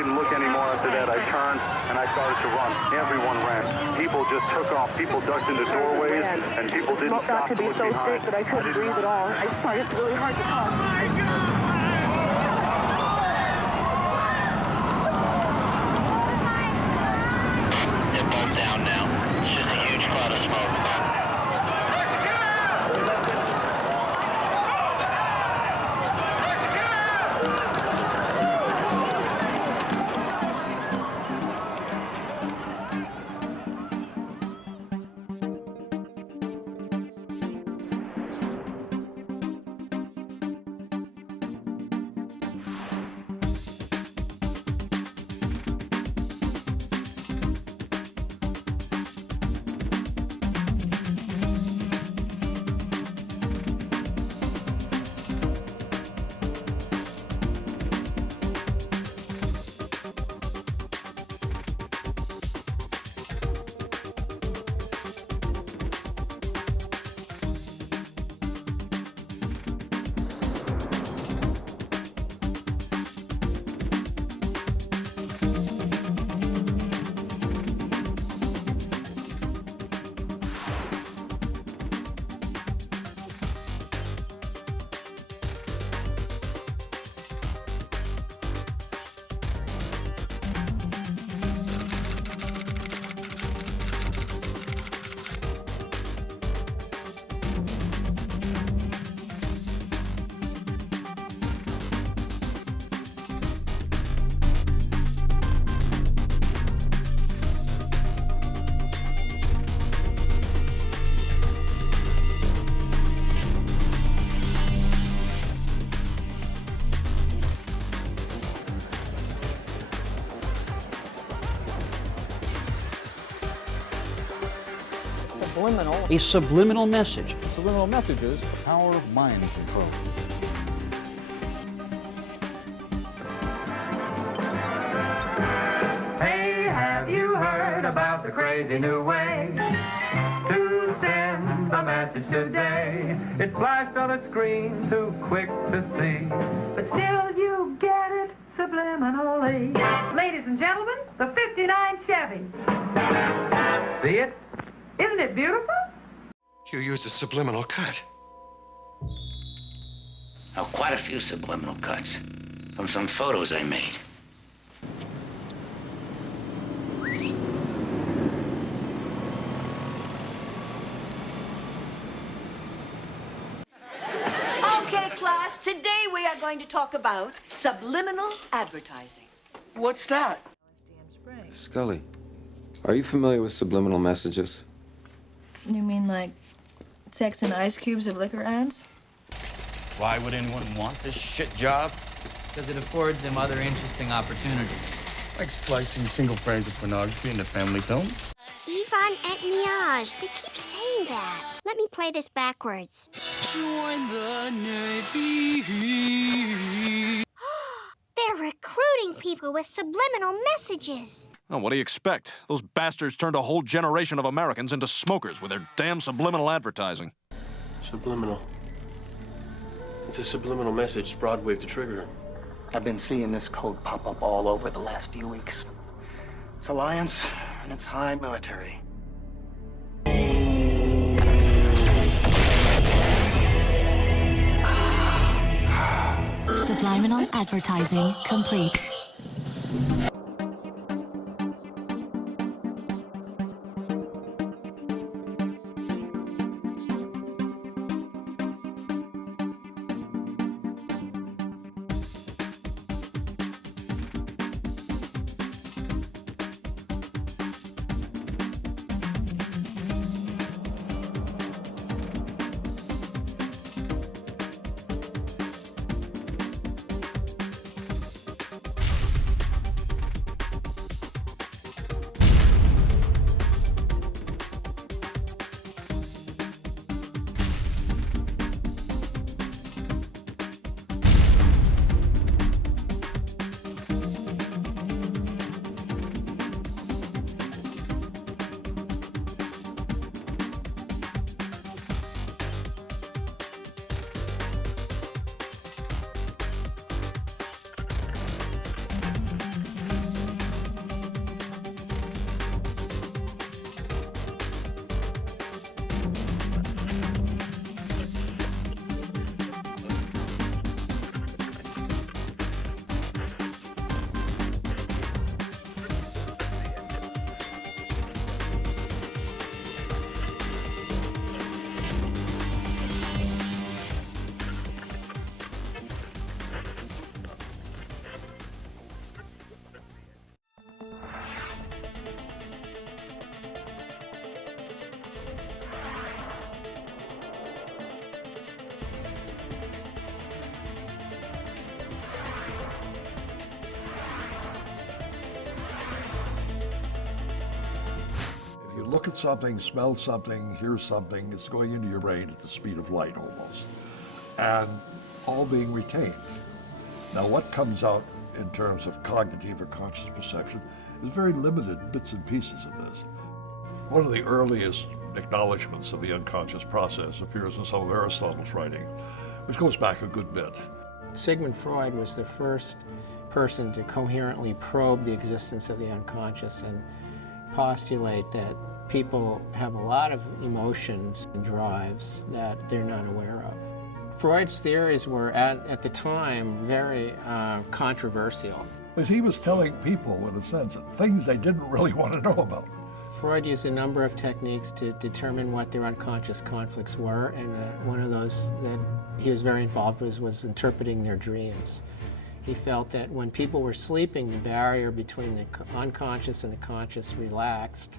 didn't look anymore after that. I turned and I started to run. Everyone ran. People just took off. People ducked into doorways, and people didn't stop to look behind. I got to be so sick that I couldn't breathe at all. I started really hard to talk. They're both down now. It's just a huge cloud of smoke. Subliminal. A subliminal message. Subliminal messages, the power of mind control. Hey, have you heard about the crazy new way to send a message today? It flashed on a screen too quick to see, but still you get it subliminally. Ladies and gentlemen, the 59 Chevy. See it? Isn't it beautiful? You used a subliminal cut. Oh, quite a few subliminal cuts from some photos I made. Okay, class, today we are going to talk about subliminal advertising. What's that? Scully, are you familiar with subliminal messages? You mean like sex and ice cubes of liquor ads? Why would anyone want this shit job? Because it affords them other interesting opportunities. Like splicing single frames of pornography into family films? Yvonne et Miage. They keep saying that. Let me play this backwards. Join the Navy. They're recruiting people with subliminal messages. Oh, what do you expect? Those bastards turned a whole generation of Americans into smokers with their damn subliminal advertising. Subliminal. It's a subliminal message Broadwave to trigger. I've been seeing this code pop up all over the last few weeks. It's Alliance, and it's high military. Subliminal advertising complete. look at something, smell something, hear something, it's going into your brain at the speed of light almost, and all being retained. Now what comes out in terms of cognitive or conscious perception is very limited bits and pieces of this. One of the earliest acknowledgments of the unconscious process appears in some of Aristotle's writing, which goes back a good bit. Sigmund Freud was the first person to coherently probe the existence of the unconscious and postulate that people have a lot of emotions and drives that they're not aware of. Freud's theories were, at the time, very controversial. Because he was telling people, in a sense, things they didn't really want to know about. Freud used a number of techniques to determine what their unconscious conflicts were, and one of those that he was very involved with was interpreting their dreams. He felt that when people were sleeping, the barrier between the unconscious and the conscious relaxed,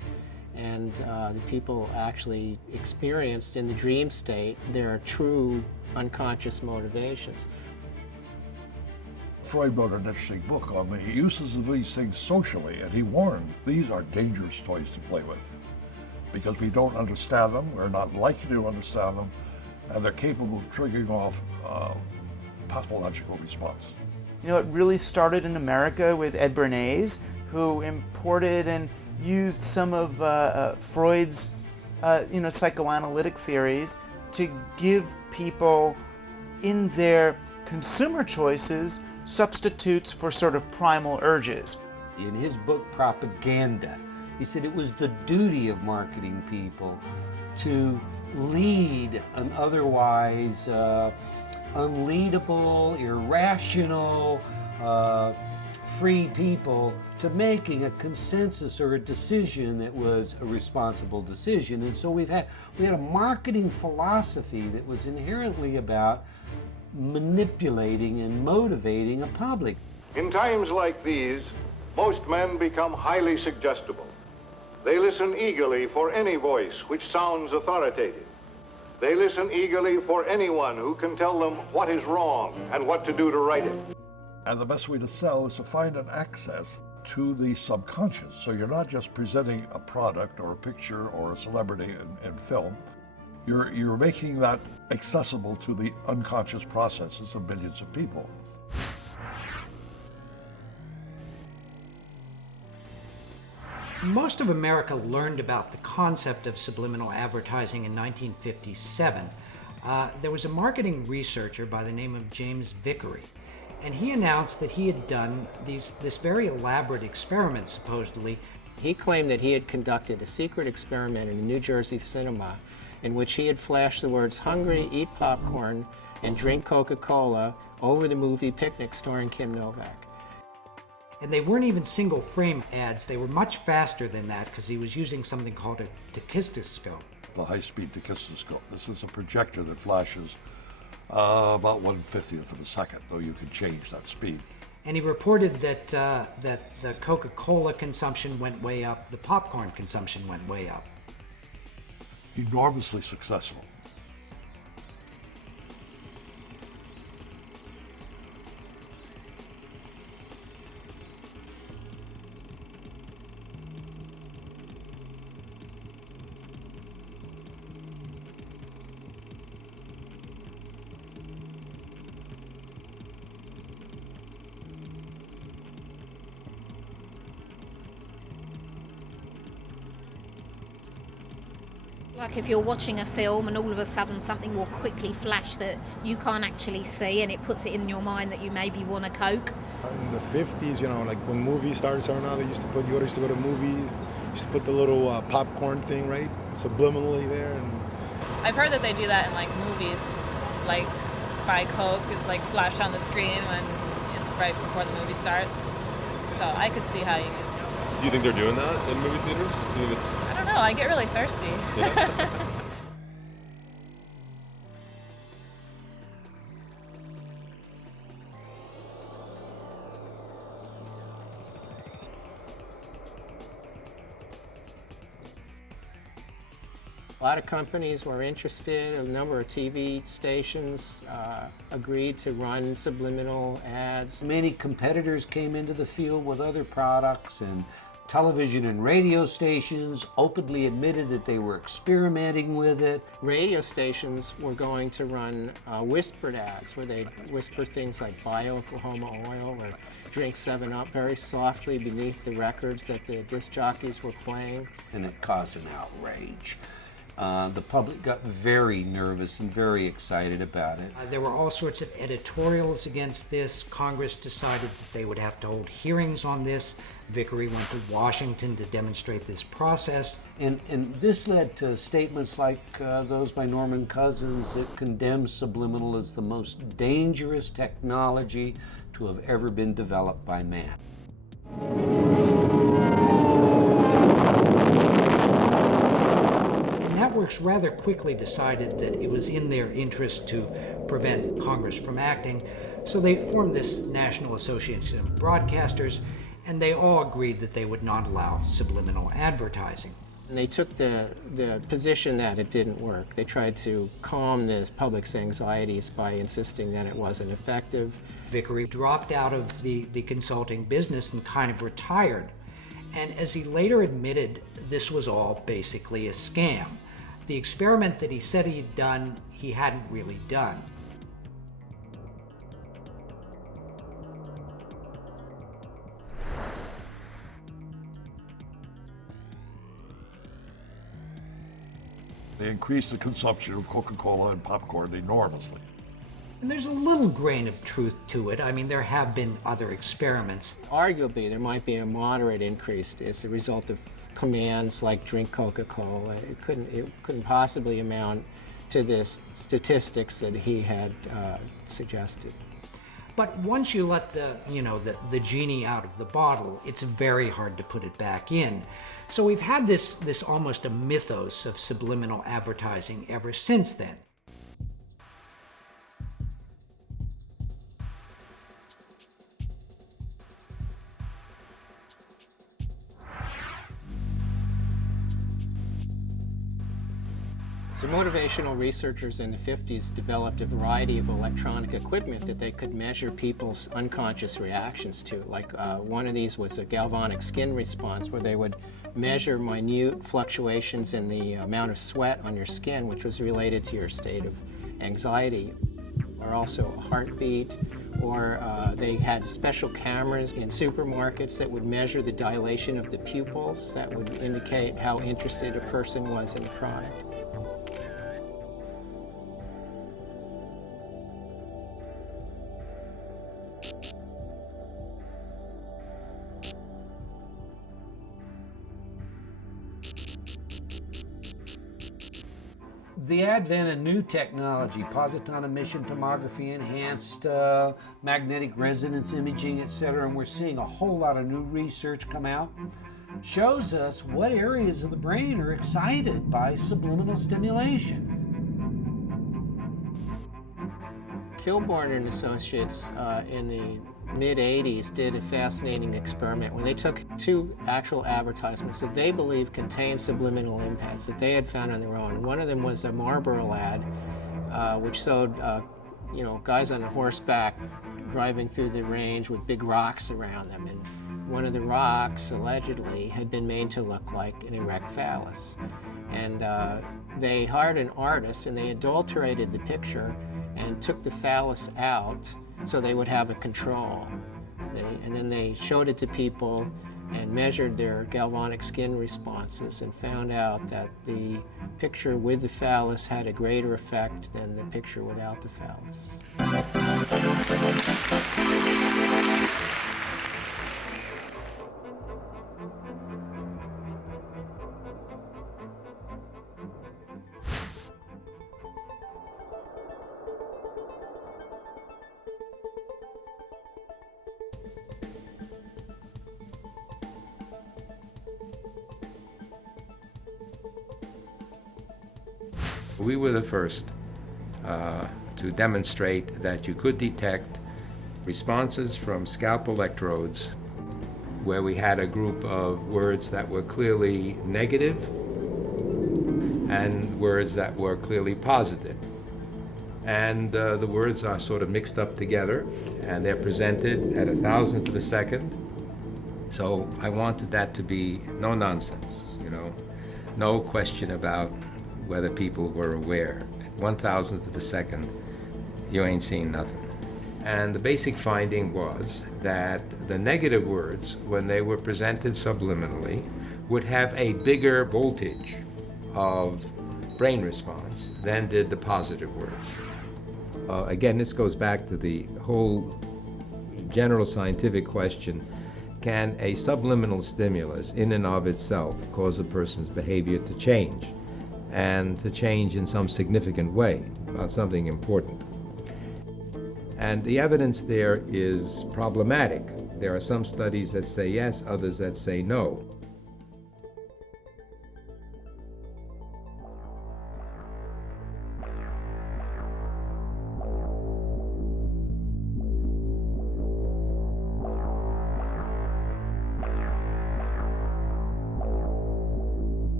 and the people actually experienced in the dream state their true unconscious motivations. Freud wrote an interesting book on the uses of these things socially, and he warned these are dangerous toys to play with because we don't understand them, we're not likely to understand them, and they're capable of triggering off a pathological response. You know, it really started in America with Ed Bernays, who imported and used some of Freud's psychoanalytic theories to give people in their consumer choices substitutes for sort of primal urges. In his book Propaganda, he said it was the duty of marketing people to lead an otherwise unleadable, irrational, free people to making a consensus or a decision that was a responsible decision. And so we had a marketing philosophy that was inherently about manipulating and motivating a public. In times like these, most men become highly suggestible. They listen eagerly for any voice which sounds authoritative. They listen eagerly for anyone who can tell them what is wrong and what to do to right it. And the best way to sell is to find an access to the subconscious. So you're not just presenting a product or a picture or a celebrity in film. You're making that accessible to the unconscious processes of millions of people. Most of America learned about the concept of subliminal advertising in 1957. There was a marketing researcher by the name of James Vicary, and he announced that he had done this very elaborate experiment, supposedly. He claimed that he had conducted a secret experiment in a New Jersey cinema in which he had flashed the words "hungry, eat popcorn, and drink Coca-Cola" over the movie Picnic starring Kim Novak. And they weren't even single frame ads. They were much faster than that because he was using something called a tachistoscope. The high-speed tachistoscope. This is a projector that flashes about 1/50th of a second, though you can change that speed. And he reported that the Coca-Cola consumption went way up, the popcorn consumption went way up. Enormously successful. Like if you're watching a film and all of a sudden something will quickly flash that you can't actually see, and it puts it in your mind that you maybe want a Coke. In the 50s, you know, like when movies started turning out, you used to go to movies, used to put the little popcorn thing, right, subliminally there. And I've heard that they do that in like movies, like buy Coke is like flashed on the screen when it's right before the movie starts. So I could see how you could. Do you think they're doing that in movie theaters? Do you think it's... I don't know, I get really thirsty. Yeah. A lot of companies were interested. A number of TV stations agreed to run subliminal ads. Many competitors came into the field with other products, and television and radio stations openly admitted that they were experimenting with it. Radio stations were going to run whispered ads where they'd whisper things like buy Oklahoma oil or drink 7-Up very softly beneath the records that the disc jockeys were playing. And it caused an outrage. The public got very nervous and very excited about it. There were all sorts of editorials against this. Congress decided that they would have to hold hearings on this. Vicary went to Washington to demonstrate this process. And this led to statements like those by Norman Cousins that condemned subliminal as the most dangerous technology to have ever been developed by man. Networks rather quickly decided that it was in their interest to prevent Congress from acting, so they formed this National Association of Broadcasters, and they all agreed that they would not allow subliminal advertising. And they took the position that it didn't work. They tried to calm the public's anxieties by insisting that it wasn't effective. Vicary dropped out of the consulting business and kind of retired. And as he later admitted, this was all basically a scam. The experiment that he said he'd done, he hadn't really done. They increased the consumption of Coca-Cola and popcorn enormously. And there's a little grain of truth to it. I mean, there have been other experiments. Arguably, there might be a moderate increase as a result of commands like drink Coca-Cola. It couldn't possibly amount to the statistics that he had suggested. But once you let the genie out of the bottle, it's very hard to put it back in. So we've had this almost a mythos of subliminal advertising ever since then. The motivational researchers in the 50s developed a variety of electronic equipment that they could measure people's unconscious reactions to. Like one of these was a galvanic skin response where they would measure minute fluctuations in the amount of sweat on your skin, which was related to your state of anxiety, or also a heartbeat, or they had special cameras in supermarkets that would measure the dilation of the pupils that would indicate how interested a person was in the product. The advent of new technology, positron emission tomography, enhanced magnetic resonance imaging, etc., and we're seeing a whole lot of new research come out, shows us what areas of the brain are excited by subliminal stimulation. Kilborn and Associates in the mid-'80s did a fascinating experiment where they took two actual advertisements that they believed contained subliminal impacts that they had found on their own. One of them was a Marlboro ad, which showed guys on horseback driving through the range with big rocks around them, and one of the rocks allegedly had been made to look like an erect phallus. And they hired an artist and they adulterated the picture and took the phallus out so they would have a control. And then they showed it to people and measured their galvanic skin responses and found out that the picture with the phallus had a greater effect than the picture without the phallus. We were the first to demonstrate that you could detect responses from scalp electrodes where we had a group of words that were clearly negative and words that were clearly positive. And the words are sort of mixed up together and they're presented at 1,000th of a second. So I wanted that to be no nonsense, you know, no question about whether people were aware. 1,000th of a second, you ain't seen nothing. And the basic finding was that the negative words, when they were presented subliminally, would have a bigger voltage of brain response than did the positive words. Again, this goes back to the whole general scientific question: can a subliminal stimulus in and of itself cause a person's behavior to change, and to change in some significant way about something important? And the evidence there is problematic. There are some studies that say yes, others that say no.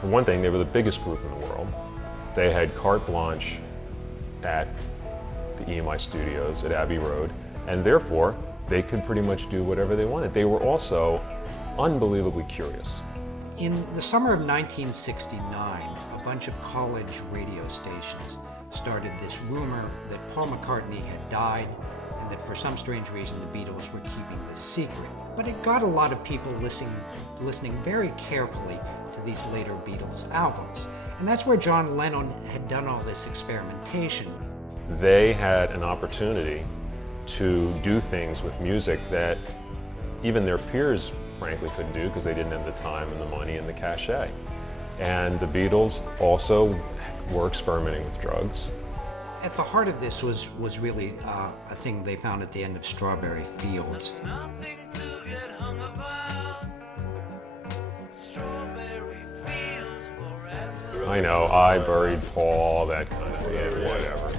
For one thing, they were the biggest group in the world. They had carte blanche at the EMI studios at Abbey Road, and therefore they could pretty much do whatever they wanted. They were also unbelievably curious. In the summer of 1969, a bunch of college radio stations started this rumor that Paul McCartney had died and that for some strange reason the Beatles were keeping this secret. But it got a lot of people listening very carefully to these later Beatles albums. And that's where John Lennon had done all this experimentation. They had an opportunity to do things with music that even their peers frankly couldn't do because they didn't have the time and the money and the cachet. And the Beatles also were experimenting with drugs. At the heart of this was really a thing they found at the end of Strawberry Fields. I know, I buried Paul, that kind of whatever.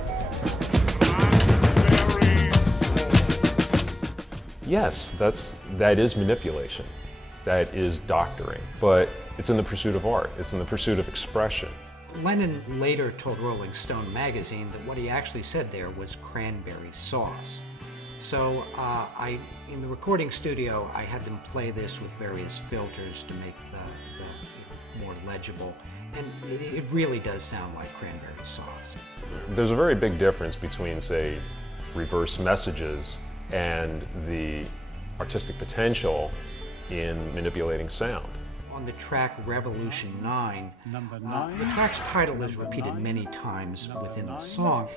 Yes, that is manipulation. That is doctoring. But it's in the pursuit of art. It's in the pursuit of expression. Lennon later told Rolling Stone magazine that what he actually said there was cranberry sauce. So in the recording studio, I had them play this with various filters to make the more legible. And it really does sound like cranberry sauce. There's a very big difference between, say, reverse messages and the artistic potential in manipulating sound. On the track Revolution 9, the track's title is repeated many times within the song.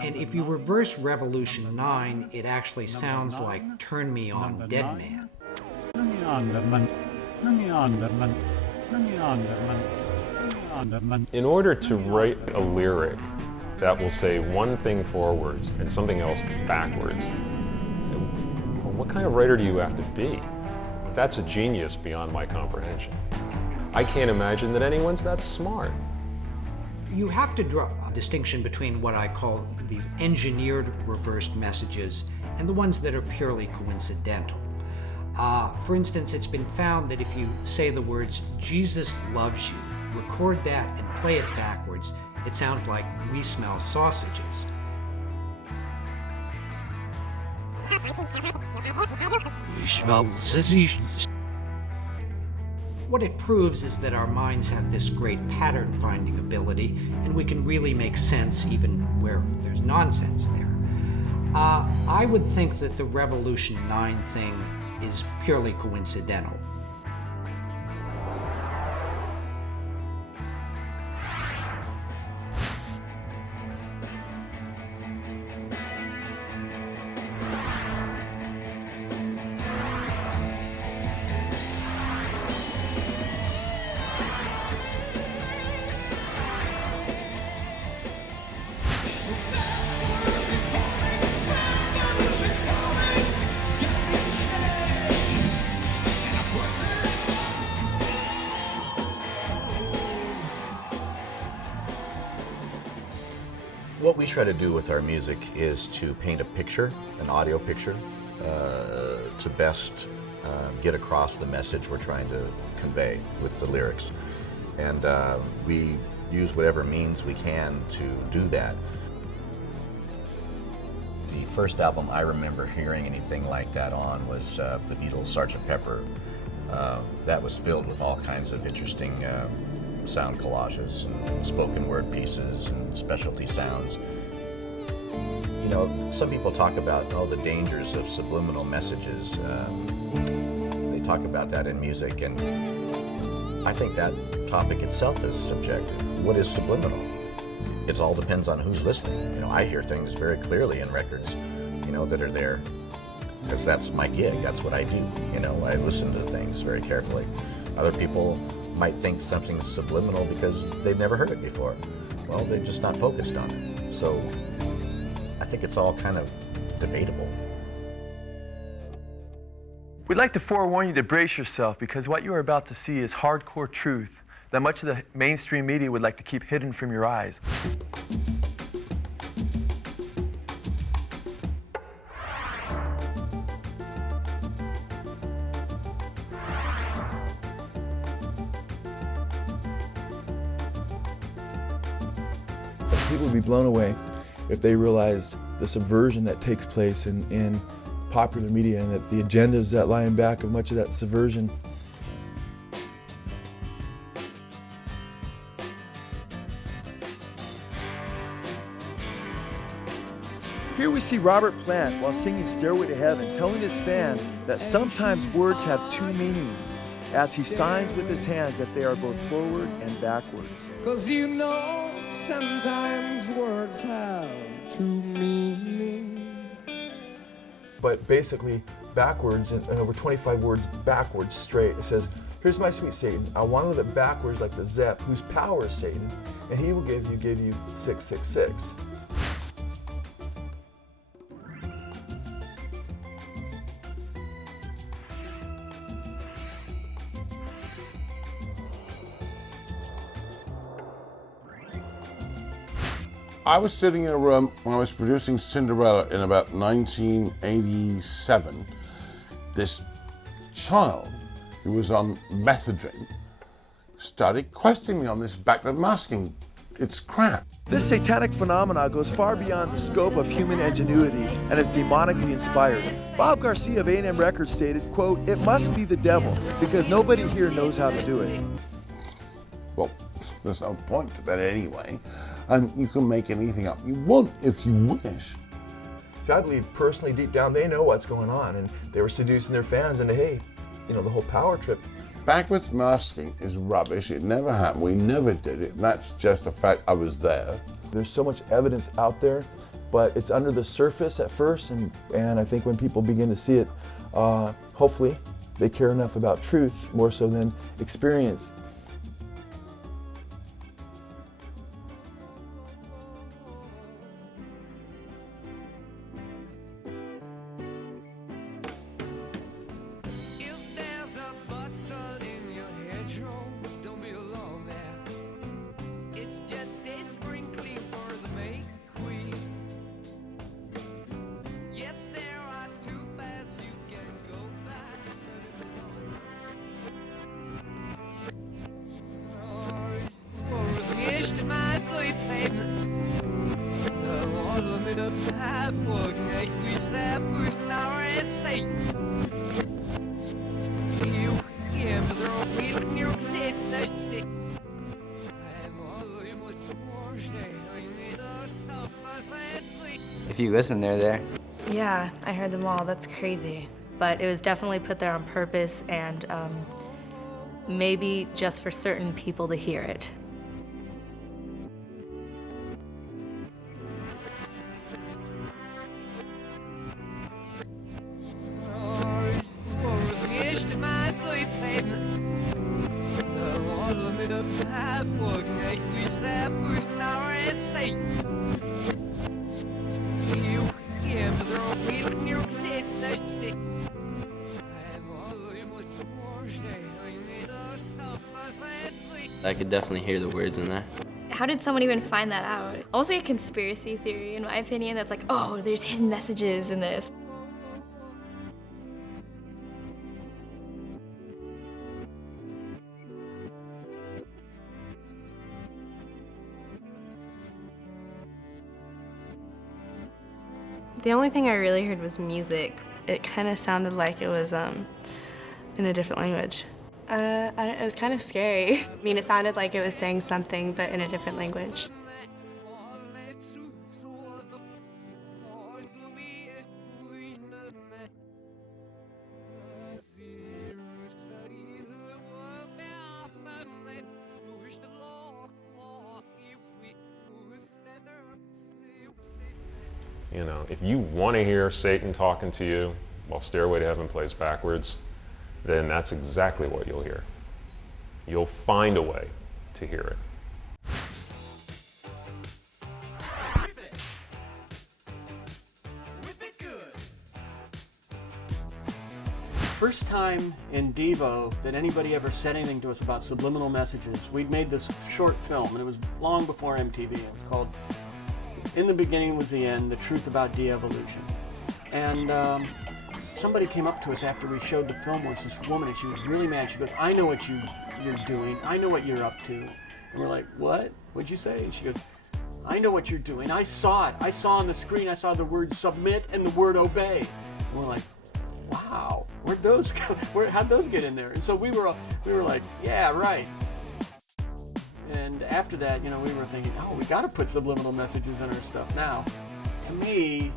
And if you reverse Revolution 9, it actually sounds like Turn Me On, Dead Man. In order to write a lyric that will say one thing forwards and something else backwards, what kind of writer do you have to be? That's a genius beyond my comprehension. I can't imagine that anyone's that smart. You have to draw a distinction between what I call the engineered reversed messages and the ones that are purely coincidental. For instance, it's been found that if you say the words, "Jesus loves you," record that and play it backwards, it sounds like "we smell sausages." We smell sausages. What it proves is that our minds have this great pattern-finding ability, and we can really make sense even where there's nonsense there. I would think that the Revolution 9 thing is purely coincidental. try to do with our music is to paint a picture, an audio picture, to best get across the message we're trying to convey with the lyrics. And we use whatever means we can to do that. The first album I remember hearing anything like that on was the Beatles' Sgt. Pepper. That was filled with all kinds of interesting sound collages and spoken word pieces and specialty sounds. You know, some people talk about, the dangers of subliminal messages. They talk about that in music, and I think that topic itself is subjective. What is subliminal? It all depends on who's listening. You know, I hear things very clearly in records, that are there, because that's my gig, that's what I do. I listen to things very carefully. Other people might think something's subliminal because they've never heard it before. Well, they're just not focused on it. So I think it's all kind of debatable. We'd like to forewarn you to brace yourself, because what you are about to see is hardcore truth that much of the mainstream media would like to keep hidden from your eyes. People would be blown away if they realized the subversion that takes place in popular media, and that the agendas that lie in back of much of that subversion. Here we see Robert Plant, while singing Stairway to Heaven, telling his fans that sometimes words have two meanings, as he signs with his hands that they are both forward and backwards. 'Cause sometimes words have two meanings. But basically, backwards, and over 25 words backwards straight, it says, "Here's my sweet Satan. I want to live it backwards like the Zepp, whose power is Satan, and he will give you 666. I was sitting in a room when I was producing Cinderella in about 1987. This child who was on methadone started questioning me on this background masking. It's crap. This satanic phenomena goes far beyond the scope of human ingenuity and is demonically inspired. Bob Garcia of A&M Records stated, quote, "It must be the devil because nobody here knows how to do it." Well, there's no point to that anyway. And you can make anything up you want if you wish. See, I believe personally, deep down, they know what's going on, and they were seducing their fans into, hey, the whole power trip. Backwards masking is rubbish. It never happened. We never did it. And that's just a fact. I was there. There's so much evidence out there, but it's under the surface at first, and I think when people begin to see it, hopefully they care enough about truth more so than experience. If you listen, they're there. Yeah, I heard them all. That's crazy. But it was definitely put there on purpose, and maybe just for certain people to hear it. I could definitely hear the words in there. how did someone even find that out? Almost like a conspiracy theory, in my opinion, that's like, oh, there's hidden messages in this. The only thing I really heard was music. It kind of sounded like it was in a different language. It was kind of scary. I mean, it sounded like it was saying something, but in a different language. You know, if you want to hear Satan talking to you while Stairway to Heaven plays backwards, then that's exactly what you'll hear. You'll find a way to hear it. First time in Devo that anybody ever said anything to us about subliminal messages. We'd made this short film, and it was long before MTV. It was called In the Beginning Was the End, The Truth About De-Evolution. And somebody came up to us after we showed the film once, this woman, and she was really mad. She goes, I know what you're doing. I know what you're up to. And we're like, what? What'd you say? And she goes, I know what you're doing. I saw it. I saw on the screen, I saw the word submit and the word obey. And we're like, wow, where'd those go? How'd those get in there? And so we were like, yeah, right. And after that, you know, we were thinking, oh, we got to put subliminal messages in our stuff now. To me,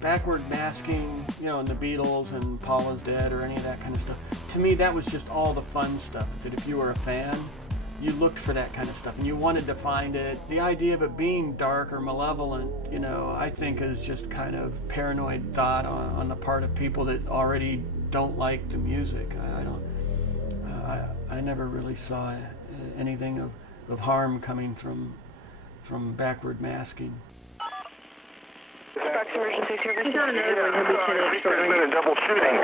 backward masking, you know, and the Beatles and Paul is Dead or any of that kind of stuff, to me that was just all the fun stuff, that if you were a fan, you looked for that kind of stuff and you wanted to find it. The idea of it being dark or malevolent, you know, I think is just kind of paranoid thought on the part of people that already don't like the music. I never really saw anything of harm coming from backward masking. Emergency service. There's been a double shooting.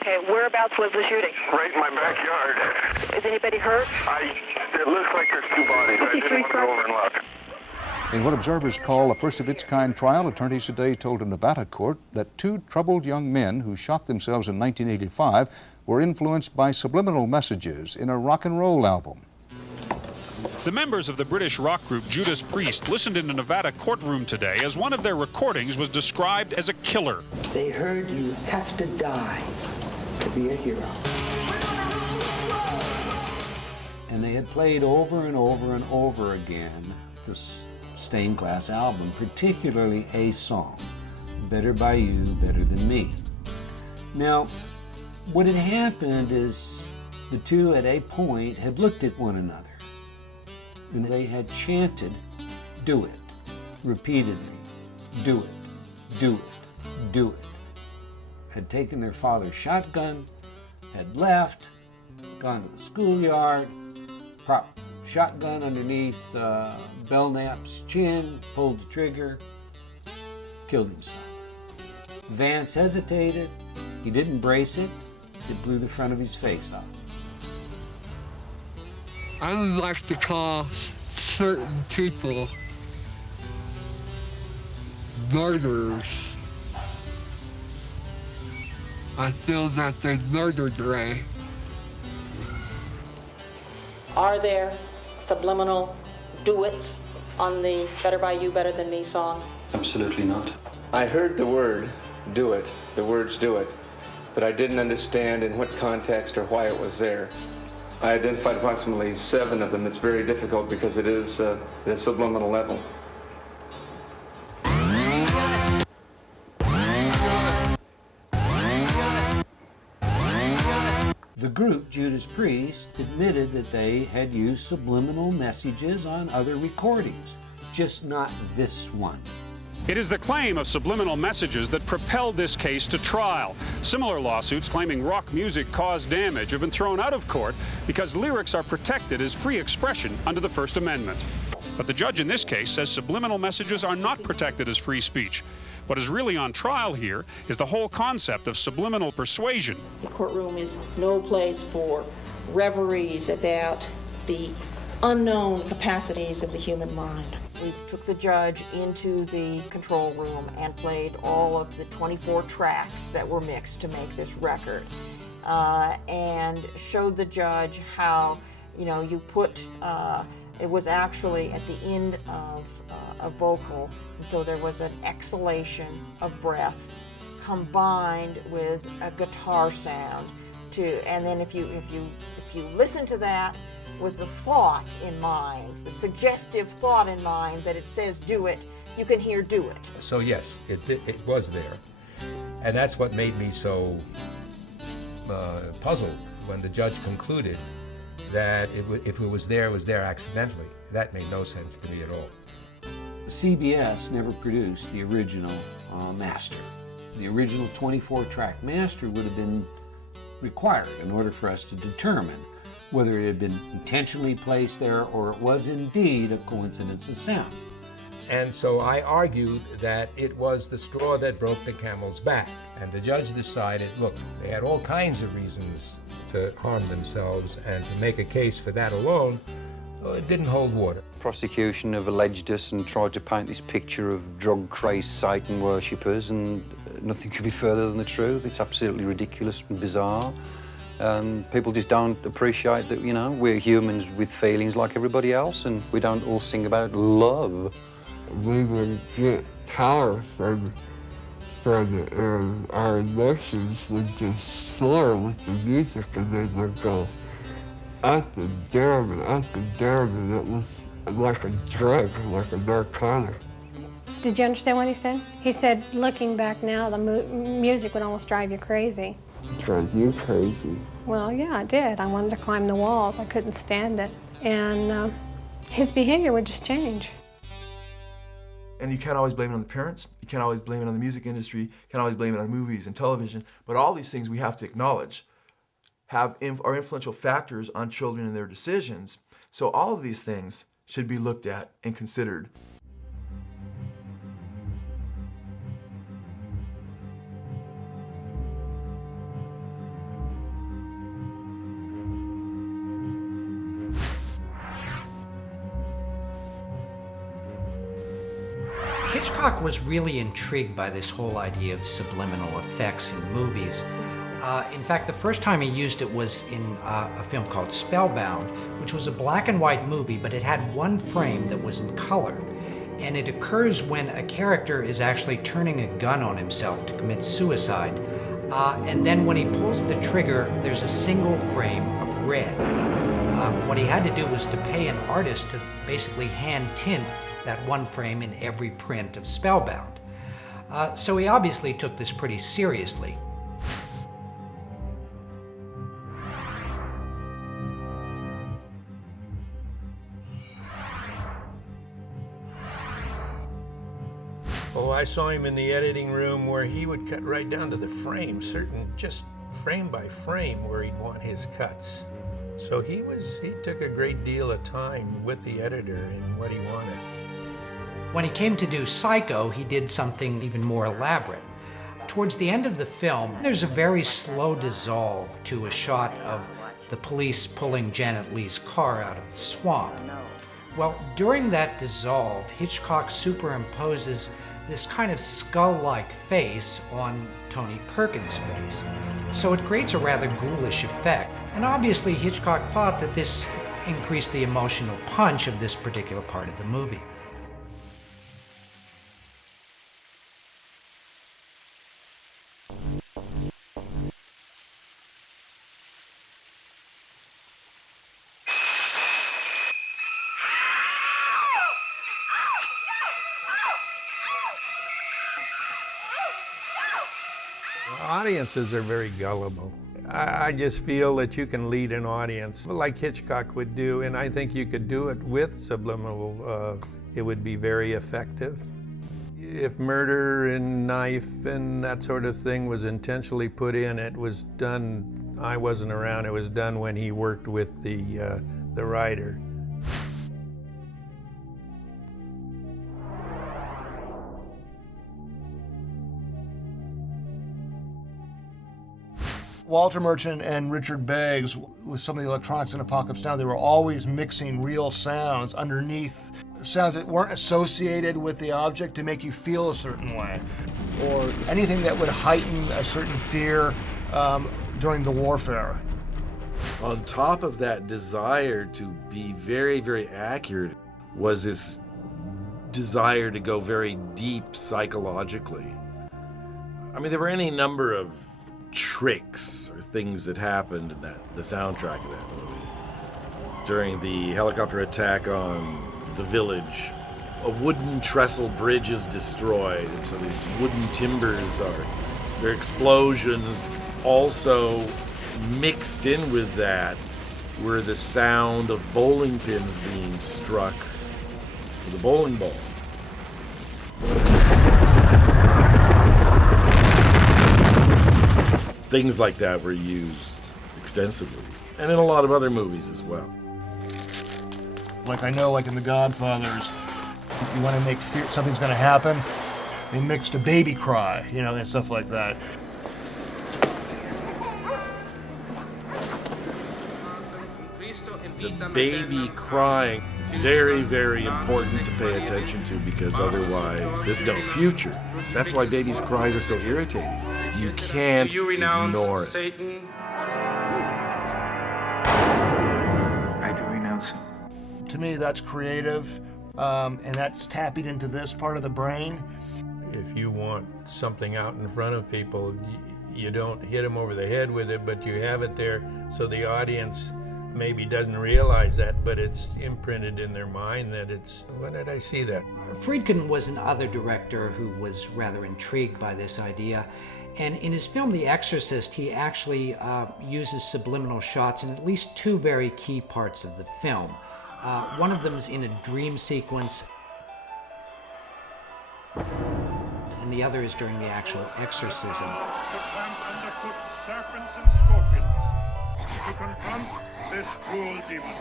Okay, whereabouts was the shooting? Right in my backyard. Is anybody hurt? It looks like there's two bodies. I didn't want to go over and look. In what observers call a first-of-its-kind trial, attorneys today told a Nevada court that two troubled young men who shot themselves in 1985 were influenced by subliminal messages in a rock and roll album. The members of the British rock group Judas Priest listened in a Nevada courtroom today as one of their recordings was described as a killer. They heard you have to die to be a hero. And they had played over and over and over again this stained glass album, particularly a song, Better By You, Better Than Me. Now, what had happened is the two at a point had looked at one another and they had chanted, do it, repeatedly, do it, do it, do it. Had taken their father's shotgun, had left, gone to the schoolyard, propped shotgun underneath Belknap's chin, pulled the trigger, killed himself. Vance hesitated, he didn't brace it, it blew the front of his face off. I would like to call certain people murderers. I feel that they murdered Ray. Are there subliminal duets on the Better By You, Better Than Me song? Absolutely not. I heard the word, do it, the words do it, but I didn't understand in what context or why it was there. I identified approximately 7 of them. It's very difficult because it is at a subliminal level. The group, Judas Priest, admitted that they had used subliminal messages on other recordings, just not this one. It is the claim of subliminal messages that propelled this case to trial. Similar lawsuits claiming rock music caused damage have been thrown out of court because lyrics are protected as free expression under the First Amendment. But the judge in this case says subliminal messages are not protected as free speech. What is really on trial here is the whole concept of subliminal persuasion. The courtroom is no place for reveries about the unknown capacities of the human mind. We took the judge into the control room and played all of the 24 tracks that were mixed to make this record, and showed the judge how, you put, it was actually at the end of a vocal, and so there was an exhalation of breath combined with a guitar sound and then if you listen to that with the thought in mind, the suggestive thought in mind that it says do it, you can hear do it. So yes, it was there. And that's what made me so puzzled when the judge concluded that if it was there accidentally. That made no sense to me at all. CBS never produced the original master. The original 24-track master would have been required in order for us to determine whether it had been intentionally placed there or it was indeed a coincidence of sound. And so I argued that it was the straw that broke the camel's back. And the judge decided, look, they had all kinds of reasons to harm themselves, and to make a case for that alone, it didn't hold water. Prosecution have alleged us and tried to paint this picture of drug-crazed Satan worshippers, and nothing could be further than the truth. It's absolutely ridiculous and bizarre. And people just don't appreciate that, we're humans with feelings like everybody else, and we don't all sing about love. We would get power from it, and our emotions would just soar with the music, and then they'd go up and down and up and down, and it was like a drug, like a narcotic. Did you understand what he said? He said, looking back now, the music would almost drive you crazy. Drive you crazy? Well, yeah, I did. I wanted to climb the walls. I couldn't stand it. And his behavior would just change. And you can't always blame it on the parents. You can't always blame it on the music industry. You can't always blame it on movies and television. But all these things we have to acknowledge are influential factors on children and their decisions. So all of these things should be looked at and considered. Hitchcock was really intrigued by this whole idea of subliminal effects in movies. In fact, the first time he used it was in a film called Spellbound, which was a black and white movie, but it had one frame that was in color. And it occurs when a character is actually turning a gun on himself to commit suicide. And then when he pulls the trigger, there's a single frame of red. What he had to do was to pay an artist to basically hand tint that one frame in every print of Spellbound. So he obviously took this pretty seriously. Oh, I saw him in the editing room where he would cut right down to the frame, just frame by frame where he'd want his cuts. So he took a great deal of time with the editor in what he wanted. When he came to do Psycho, he did something even more elaborate. Towards the end of the film, there's a very slow dissolve to a shot of the police pulling Janet Leigh's car out of the swamp. Well, during that dissolve, Hitchcock superimposes this kind of skull-like face on Tony Perkins' face. So it creates a rather ghoulish effect. And obviously Hitchcock thought that this increased the emotional punch of this particular part of the movie. Audiences are very gullible. I just feel that you can lead an audience like Hitchcock would do, and I think you could do it with subliminal. It would be very effective. If murder and knife and that sort of thing was intentionally put in, it was done, I wasn't around, it was done when he worked with the writer. Walter Merchant and Richard Beggs, with some of the electronics in Apocalypse Now, they were always mixing real sounds underneath, sounds that weren't associated with the object to make you feel a certain way, or anything that would heighten a certain fear during the warfare. On top of that desire to be very, very accurate was this desire to go very deep psychologically. I mean, there were any number of tricks or things that happened in the soundtrack of that movie. During the helicopter attack on the village, a wooden trestle bridge is destroyed, and so these wooden timbers their explosions. Also mixed in with that were the sound of bowling pins being struck with a bowling ball. Things like that were used extensively, and in a lot of other movies as well. Like I know, like in The Godfathers, you want to make fear something's going to happen, they mixed a baby cry, you know, and stuff like that. The baby crying is very, very important to pay attention to, because otherwise there's no future. That's why babies' cries are so irritating. You can't ignore it. Satan? I do renounce him. To me, that's creative, and that's tapping into this part of the brain. If you want something out in front of people, you don't hit them over the head with it, but you have it there so the audience maybe doesn't realize that, but it's imprinted in their mind that it's, when did I see that? Friedkin was another director who was rather intrigued by this idea. And in his film, The Exorcist, he actually uses subliminal shots in at least two very key parts of the film. One of them is in a dream sequence, and the other is during the actual exorcism. To tramp underfoot serpents and scorpions, to confront this cruel demon.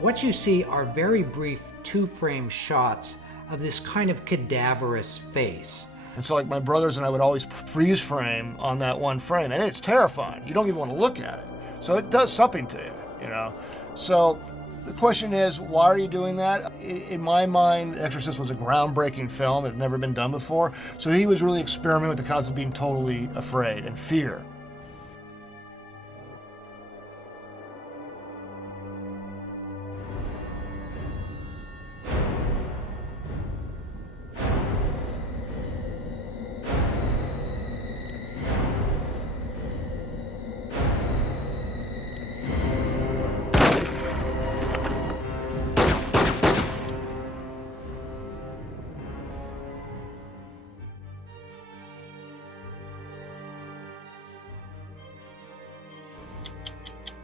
What you see are very brief two-frame shots of this kind of cadaverous face. And so like my brothers and I would always freeze frame on that one frame, and it's terrifying. You don't even want to look at it. So it does something to you, you know? So the question is, why are you doing that? In my mind, Exorcist was a groundbreaking film. It had never been done before. So he was really experimenting with the concept of being totally afraid and fear.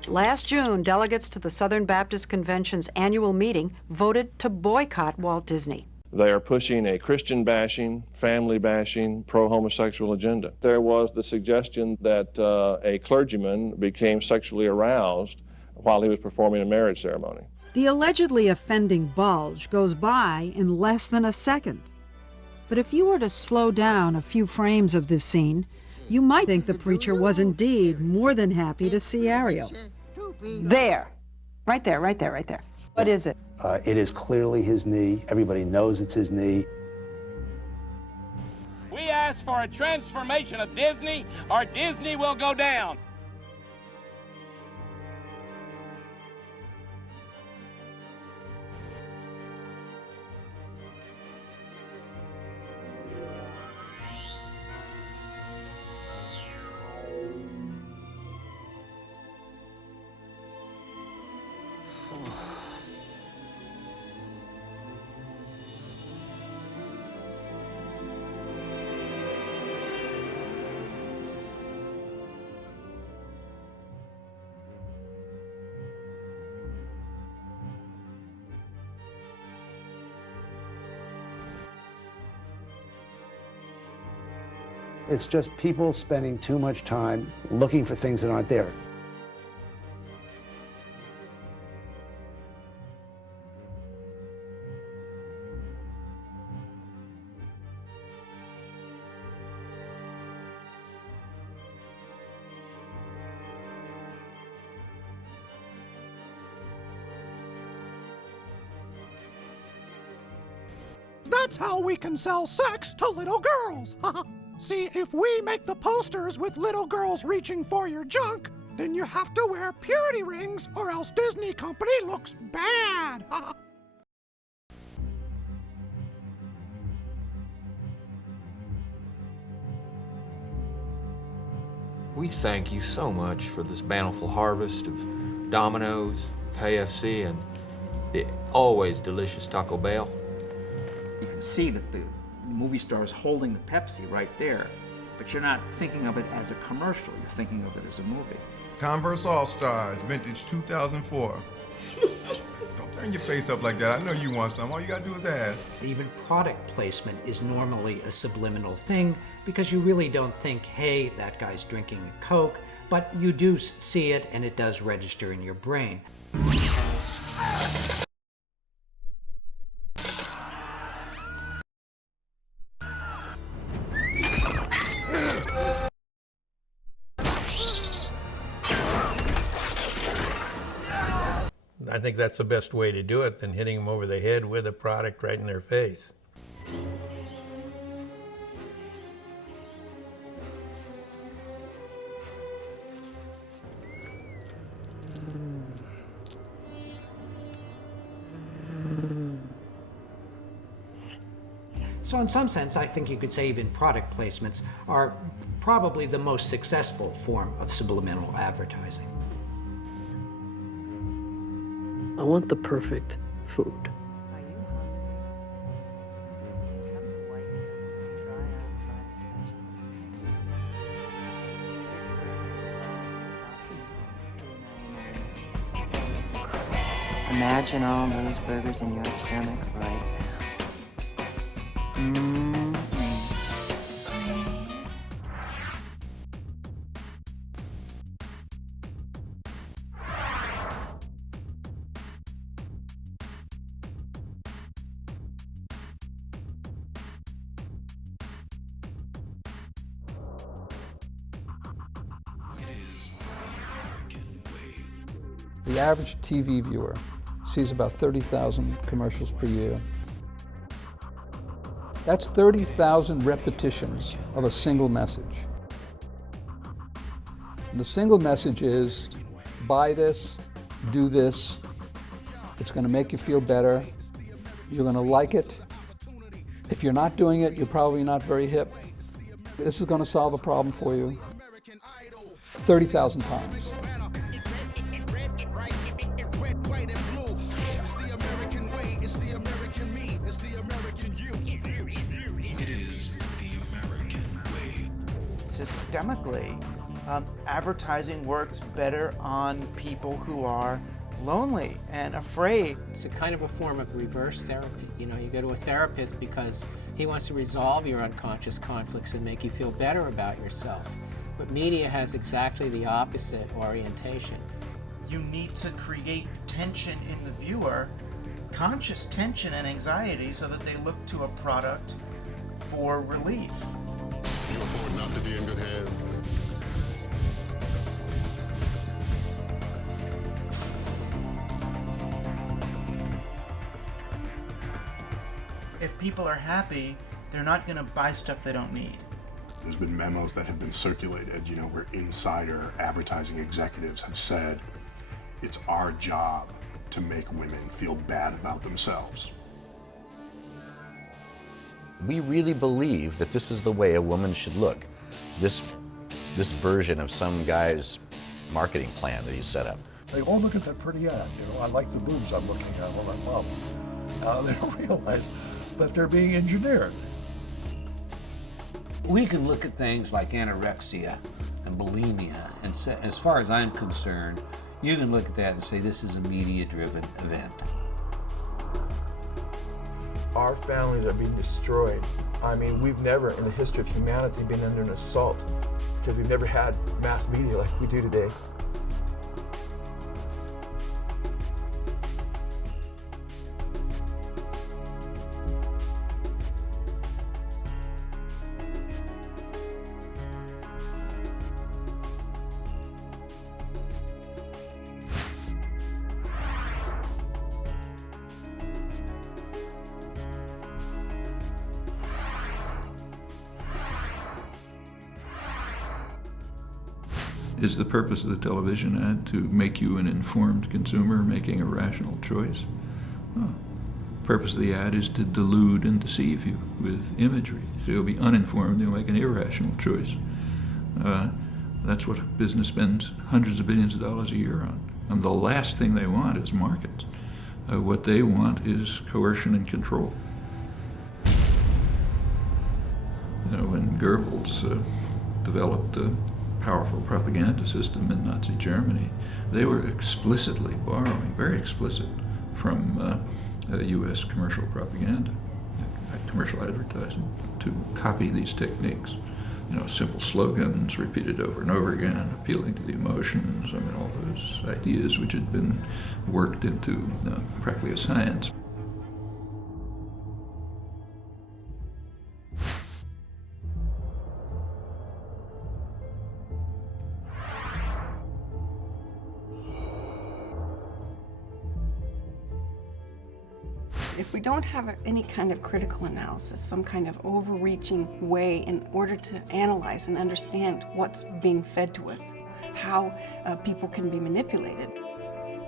Last June, delegates to the Southern Baptist Convention's annual meeting voted to boycott Walt Disney. They are pushing a Christian bashing, family bashing, pro-homosexual agenda. There was the suggestion that a clergyman became sexually aroused while he was performing a marriage ceremony. The allegedly offending bulge goes by in less than a second. But if you were to slow down a few frames of this scene, you might think the preacher was indeed more than happy to see Ariel. There. Right there, right there, right there. What is it? It is clearly his knee. Everybody knows it's his knee. We ask for a transformation of Disney, or Disney will go down. It's just people spending too much time looking for things that aren't there. That's how we can sell sex to little girls. See, if we make the posters with little girls reaching for your junk, then you have to wear purity rings or else Disney Company looks bad. We thank you so much for this bountiful harvest of Domino's, KFC, and the always delicious Taco Bell. You can see that the movie star is holding the Pepsi right there, but you're not thinking of it as a commercial, you're thinking of it as a movie. Converse All-Stars, vintage 2004. Don't turn your face up like that. I know you want some. All you gotta do is ask. Even product placement is normally a subliminal thing because you really don't think, hey, that guy's drinking a Coke, but you do see it and it does register in your brain. I think that's the best way to do it than hitting them over the head with a product right in their face. So in some sense, I think you could say even product placements are probably the most successful form of subliminal advertising. I want the perfect food. Imagine all those burgers in your stomach right now. The average TV viewer sees about 30,000 commercials per year. That's 30,000 repetitions of a single message. And the single message is, buy this, do this, it's going to make you feel better, you're going to like it. If you're not doing it, you're probably not very hip. This is going to solve a problem for you 30,000 times. Systemically, advertising works better on people who are lonely and afraid. It's a kind of a form of reverse therapy. You know, you go to a therapist because he wants to resolve your unconscious conflicts and make you feel better about yourself. But media has exactly the opposite orientation. You need to create tension in the viewer, conscious tension and anxiety, so that they look to a product for relief. You afford not to be in good hands. If people are happy, they're not going to buy stuff they don't need. There's been memos that have been circulated, where insider advertising executives have said, it's our job to make women feel bad about themselves. We really believe that this is the way a woman should look. This version of some guy's marketing plan that he's set up. They all look at that pretty ad, I like the boobs I'm looking at while I'm up. They don't realize that they're being engineered. We can look at things like anorexia and bulimia, and say, as far as I'm concerned, you can look at that and say this is a media-driven event. Our families are being destroyed. I mean, we've never in the history of humanity been under an assault because we've never had mass media like we do today. Is the purpose of the television ad to make you an informed consumer making a rational choice? No. The purpose of the ad is to delude and deceive you with imagery. You'll be uninformed, you'll make an irrational choice. That's what business spends hundreds of billions of dollars a year on. And the last thing they want is markets. What they want is coercion and control. You know, when Goebbels developed a powerful propaganda system in Nazi Germany, they were explicitly borrowing, very explicit, from U.S. commercial propaganda, commercial advertising, to copy these techniques. You know, simple slogans repeated over and over again, appealing to the emotions, I mean, all those ideas which had been worked into practically a science. If we don't have any kind of critical analysis, some kind of overreaching way in order to analyze and understand what's being fed to us, how people can be manipulated,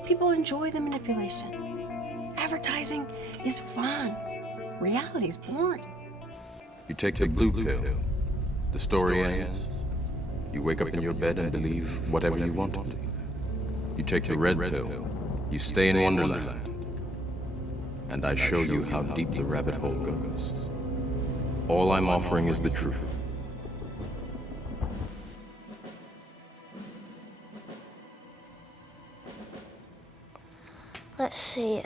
people enjoy the manipulation. Advertising is fun. Reality is boring. You take the blue pill, the story ends. You wake up in your bed and believe whatever you want to. You take the red pill, you stay in Wonderland. And I show you how deep the rabbit hole goes. All I'm offering is the truth. Let's see,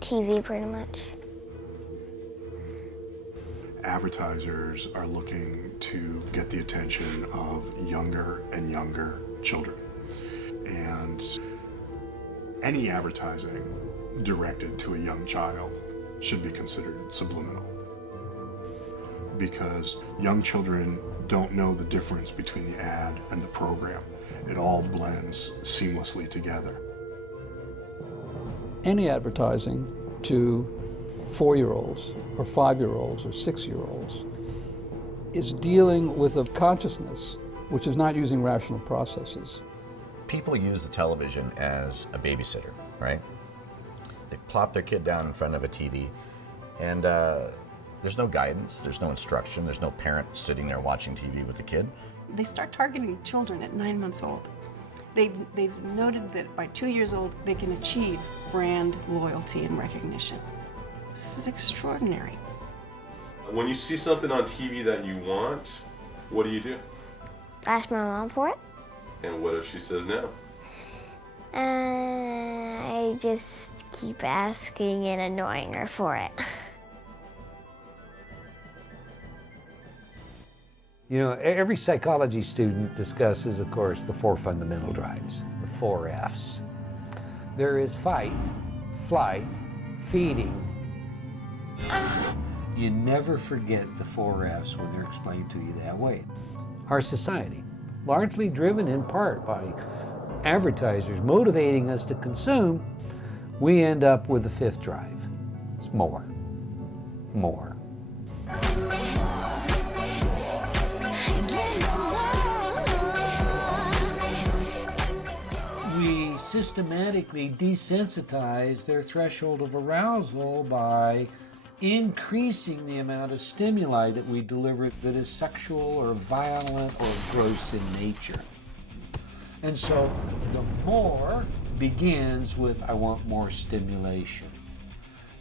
TV pretty much. Advertisers are looking to get the attention of younger and younger children. And any advertising directed to a young child should be considered subliminal, because young children don't know the difference between the ad and the program. It all blends seamlessly together. Any advertising to 4-year-olds or 5-year-olds or 6-year-olds is dealing with a consciousness which is not using rational processes. People use the television as a babysitter, right? They plop their kid down in front of a TV, and there's no guidance, there's no instruction, there's no parent sitting there watching TV with the kid. They start targeting children at 9 months old. They've noted that by 2 years old, they can achieve brand loyalty and recognition. This is extraordinary. When you see something on TV that you want, what do? Ask my mom for it. And what if she says no? I just keep asking and annoying her for it. You know, every psychology student discusses, of course, the 4 fundamental drives, the 4 Fs. There is fight, flight, feeding. You never forget the 4 Fs when they're explained to you that way. Our society, largely driven in part by advertisers motivating us to consume, we end up with the 5th drive. It's more. More. We systematically desensitize their threshold of arousal by increasing the amount of stimuli that we deliver that is sexual or violent or gross in nature. And so the more begins with, I want more stimulation.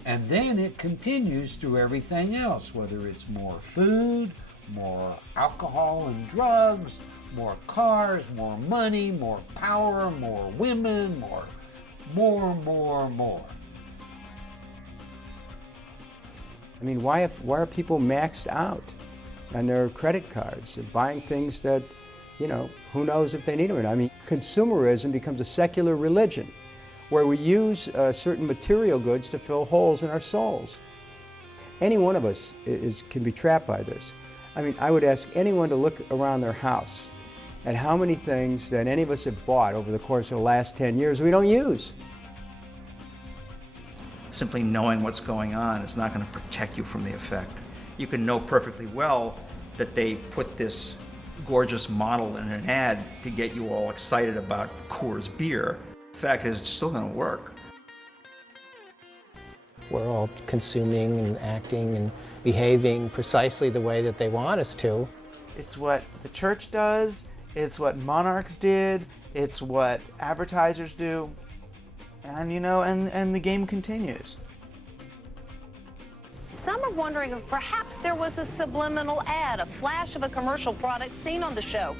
And then it continues through everything else, whether it's more food, more alcohol and drugs, more cars, more money, more power, more women, more. I mean, why are people maxed out on their credit cards? They're buying things that, you know, who knows if they need them or not. I mean, consumerism becomes a secular religion where we use certain material goods to fill holes in our souls. Any one of us can be trapped by this. I mean, I would ask anyone to look around their house at how many things that any of us have bought over the course of the last 10 years we don't use. Simply knowing what's going on is not going to protect you from the effect. You can know perfectly well that they put this gorgeous model in an ad to get you all excited about Coors beer. The fact is, it's still going to work. We're all consuming and acting and behaving precisely the way that they want us to. It's what the church does, it's what monarchs did, it's what advertisers do, and and the game continues. Some are wondering if perhaps there was a subliminal ad, a flash of a commercial product seen on the show.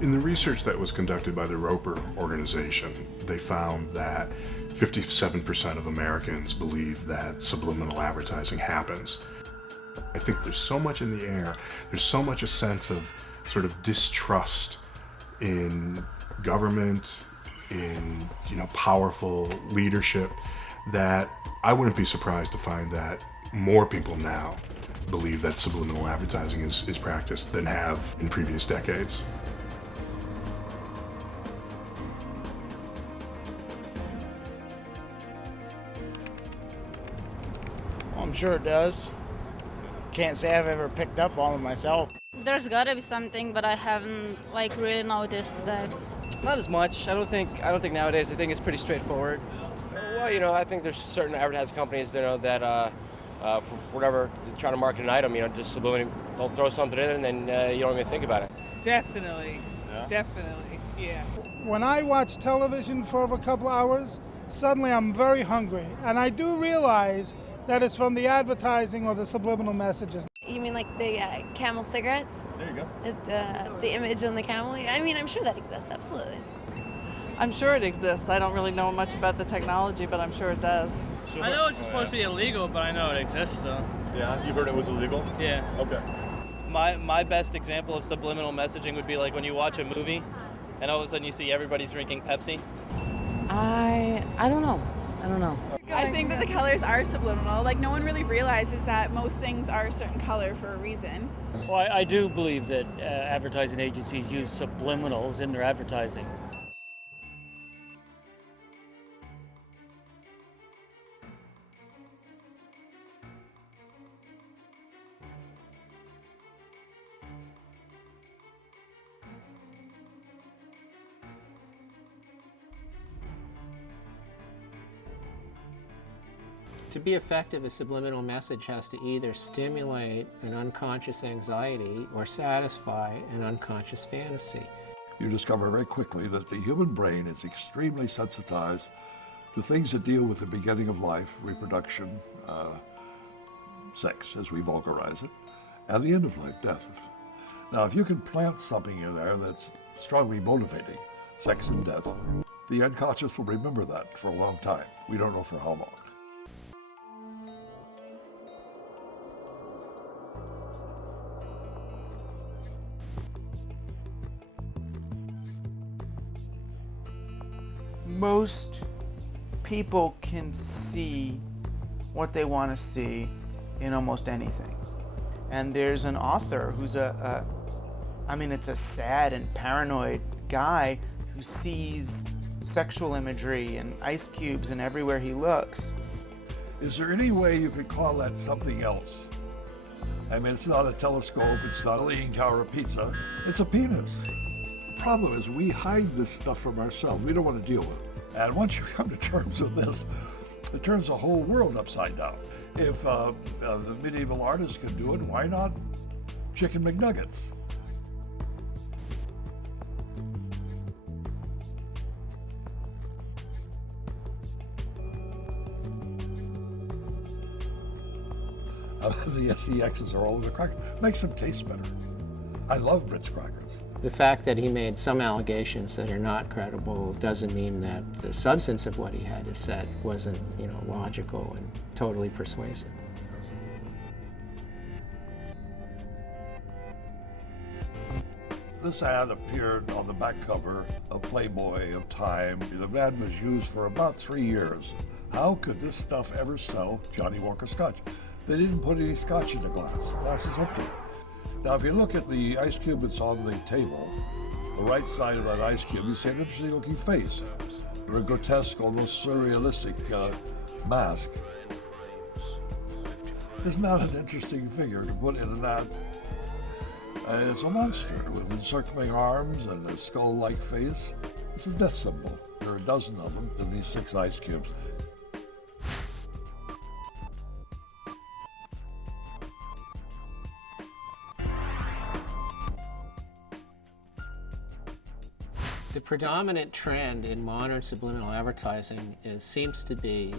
In the research that was conducted by the Roper organization, they found that 57% of Americans believe that subliminal advertising happens. I think there's so much in the air, there's so much a sense of sort of distrust in government, in powerful leadership, that I wouldn't be surprised to find that more people now believe that subliminal advertising is practiced than have in previous decades. I'm sure it does. Can't say I've ever picked up on it myself. There's gotta be something, but I haven't really noticed that. Not as much. I don't think nowadays. I think it's pretty straightforward. Well, I think there's certain advertising companies, that for whatever, trying to market an item, just subliminally, they'll throw something in and then you don't even think about it. Definitely. Yeah? Definitely, yeah. When I watch television for over a couple of hours, suddenly I'm very hungry, and I do realize that it's from the advertising or the subliminal messages. You mean like the Camel cigarettes? There you go. The image on the Camel? I mean, I'm sure that exists, absolutely. I'm sure it exists. I don't really know much about the technology, but I'm sure it does. I know it's supposed to be illegal, but I know it exists though. Yeah, you've heard it was illegal? Yeah. Okay. My best example of subliminal messaging would be like when you watch a movie and all of a sudden you see everybody's drinking Pepsi. I don't know. I think that the colors are subliminal. Like, no one really realizes that most things are a certain color for a reason. Well, I do believe that advertising agencies use subliminals in their advertising. To be effective, a subliminal message has to either stimulate an unconscious anxiety or satisfy an unconscious fantasy. You discover very quickly that the human brain is extremely sensitized to things that deal with the beginning of life, reproduction, sex, as we vulgarize it, and the end of life, death. Now, if you can plant something in there that's strongly motivating, sex and death, the unconscious will remember that for a long time. We don't know for how long. Most people can see what they want to see in almost anything. And there's an author who's it's a sad and paranoid guy who sees sexual imagery and ice cubes and everywhere he looks. Is there any way you could call that something else? I mean, it's not a telescope, it's not a Leaning Tower of Pizza, it's a penis. The problem is we hide this stuff from ourselves. We don't want to deal with it. And once you come to terms with this, it turns the whole world upside down. If the medieval artists could do it, why not chicken McNuggets? The SEXs are all over the crackers. Makes them taste better. I love Ritz crackers. The fact that he made some allegations that are not credible doesn't mean that the substance of what he had to say wasn't, logical and totally persuasive. This ad appeared on the back cover of Playboy, of Time. The ad was used for about 3 years. How could this stuff ever sell Johnny Walker Scotch? They didn't put any scotch in the glass. The glass is empty. Now, if you look at the ice cube that's on the table, the right side of that ice cube, you see an interesting looking face, or a grotesque, almost surrealistic mask. Isn't that an interesting figure to put in an ad? It's a monster with encircling arms and a skull-like face. It's a death symbol. There are a dozen of them in these 6 ice cubes. The predominant trend in modern subliminal advertising seems to be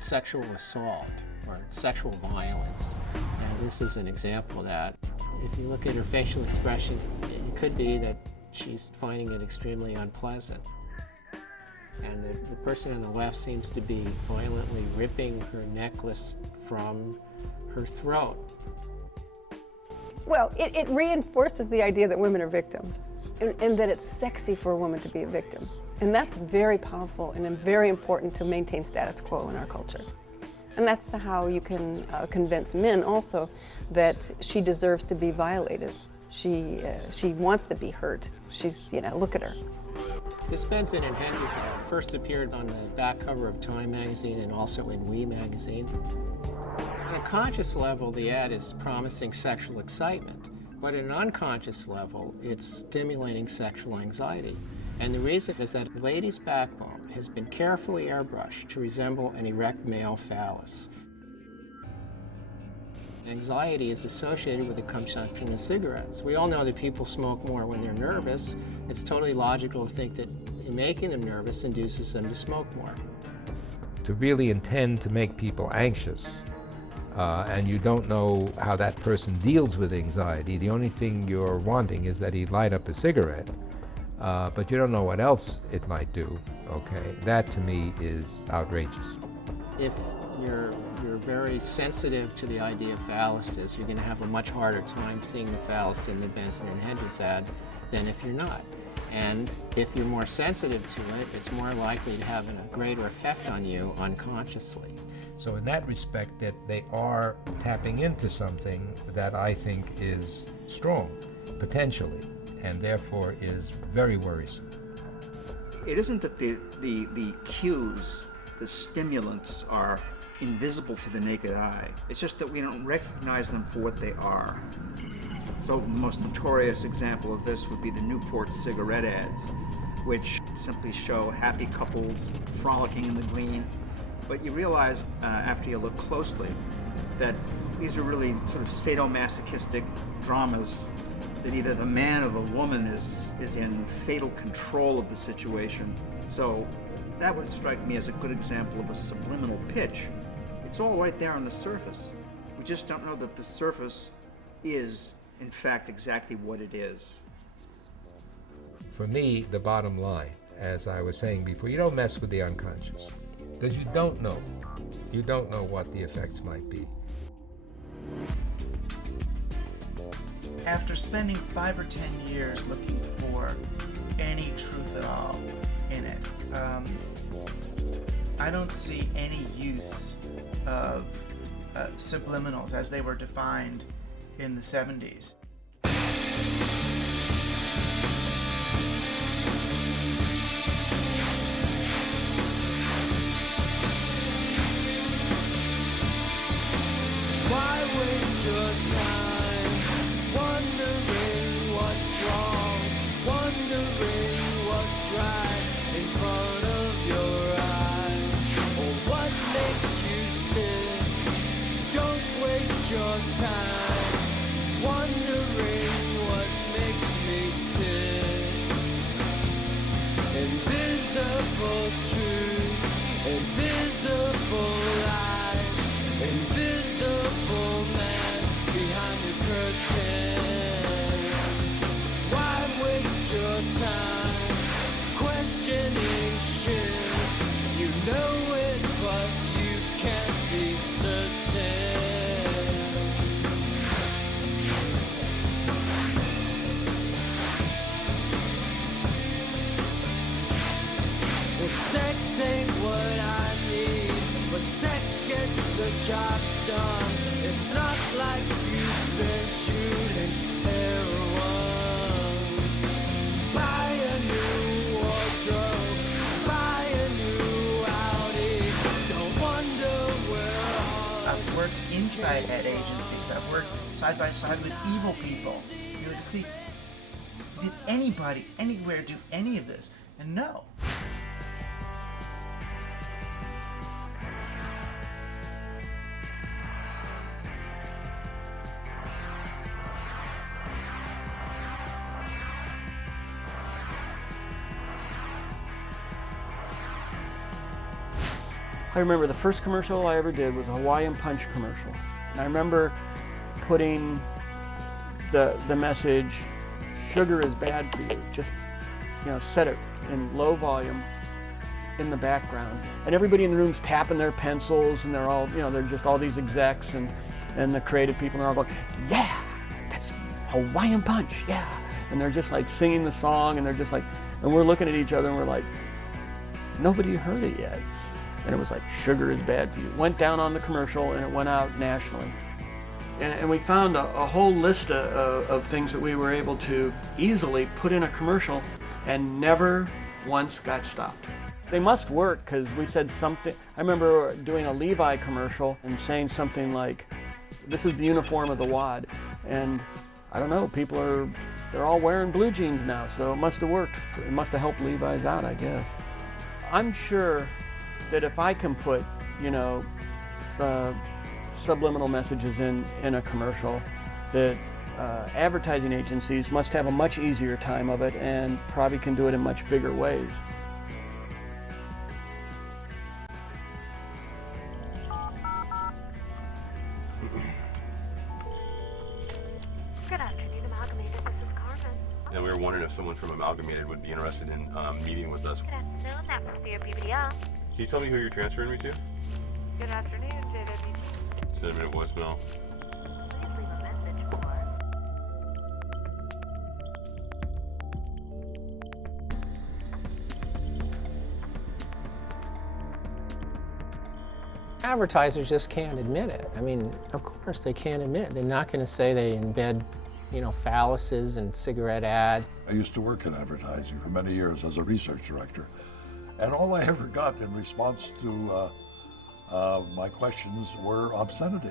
sexual assault or sexual violence. And this is an example of that. If you look at her facial expression, it could be that she's finding it extremely unpleasant. And the person on the left seems to be violently ripping her necklace from her throat. Well, it reinforces the idea that women are victims and that it's sexy for a woman to be a victim. And that's very powerful and very important to maintain status quo in our culture. And that's how you can convince men also that she deserves to be violated. She wants to be hurt. She's, look at her. This Benson and Hedges ad first appeared on the back cover of Time magazine and also in We magazine. On a conscious level, the ad is promising sexual excitement, but at an unconscious level, it's stimulating sexual anxiety. And the reason is that a lady's backbone has been carefully airbrushed to resemble an erect male phallus. Anxiety is associated with the consumption of cigarettes. We all know that people smoke more when they're nervous. It's totally logical to think that making them nervous induces them to smoke more. To really intend to make people anxious, and you don't know how that person deals with anxiety, the only thing you're wanting is that he light up a cigarette, but you don't know what else it might do, okay? That to me is outrageous. If you're very sensitive to the idea of phalluses, you're going to have a much harder time seeing the phallus in the Benson and Hedges ad than if you're not. And if you're more sensitive to it, it's more likely to have a greater effect on you unconsciously. So in that respect, that they are tapping into something that I think is strong, potentially, and therefore is very worrisome. It isn't that the cues, the stimulants, are invisible to the naked eye. It's just that we don't recognize them for what they are. So the most notorious example of this would be the Newport cigarette ads, which simply show happy couples frolicking in the green. But you realize after you look closely that these are really sort of sadomasochistic dramas, that either the man or the woman is in fatal control of the situation. So that would strike me as a good example of a subliminal pitch. It's all right there on the surface. We just don't know that the surface is, in fact, exactly what it is. For me, the bottom line, as I was saying before, you don't mess with the unconscious, because you don't know. You don't know what the effects might be. After spending 5 or 10 years looking for any truth at all in it, I don't see any use of subliminals as they were defined in the 70s. Why waste your time wondering what's wrong, wondering what's right in front of your eyes, or what makes you sick? Don't waste your time wondering what makes me tick. Invisible truth, invisible lies, invisible man behind the curtain. Why waste your time questioning shit? You know it, but you can't be certain. Sex ain't what I need, but sex gets the job done. It's not like you've been shooting heroin. Buy a new wardrobe, buy a new Audi. Don't wonder where I've worked inside ad agencies. I've worked side by side with evil people. You know, to see, did anybody anywhere do any of this? And no. I remember the first commercial I ever did was a Hawaiian Punch commercial. And I remember putting the message, sugar is bad for you. Just, you know, set it in low volume in the background. And everybody in the room's tapping their pencils, and they're all, you know, they're just all these execs and the creative people, and they're all going, yeah, that's Hawaiian Punch, yeah. And they're just like singing the song, and they're just like, and we're looking at each other and we're like, nobody heard it yet. And it was like, sugar is bad for you. Went down on the commercial, and it went out nationally. And we found a whole list of things that we were able to easily put in a commercial and never once got stopped. They must work, because we said something. I remember doing a Levi commercial and saying something like, this is the uniform of the WAD. And I don't know, they're all wearing blue jeans now, so it must have worked. It must have helped Levi's out, I guess. I'm sure that if I can put, you know, subliminal messages in a commercial, that advertising agencies must have a much easier time of it and probably can do it in much bigger ways. Good afternoon, Amalgamated. This is Carmen. And we were wondering if someone from Amalgamated would be interested in meeting with us. Good afternoon, that must be a BBL. Can you tell me who you're transferring me to? Good afternoon, JWG. Send a minute voicemail. Please leave a message for... Advertisers just can't admit it. I mean, of course they can't admit it. They're not going to say they embed, you know, phalluses and cigarette ads. I used to work in advertising for many years as a research director. And all I ever got in response to my questions were obscenities.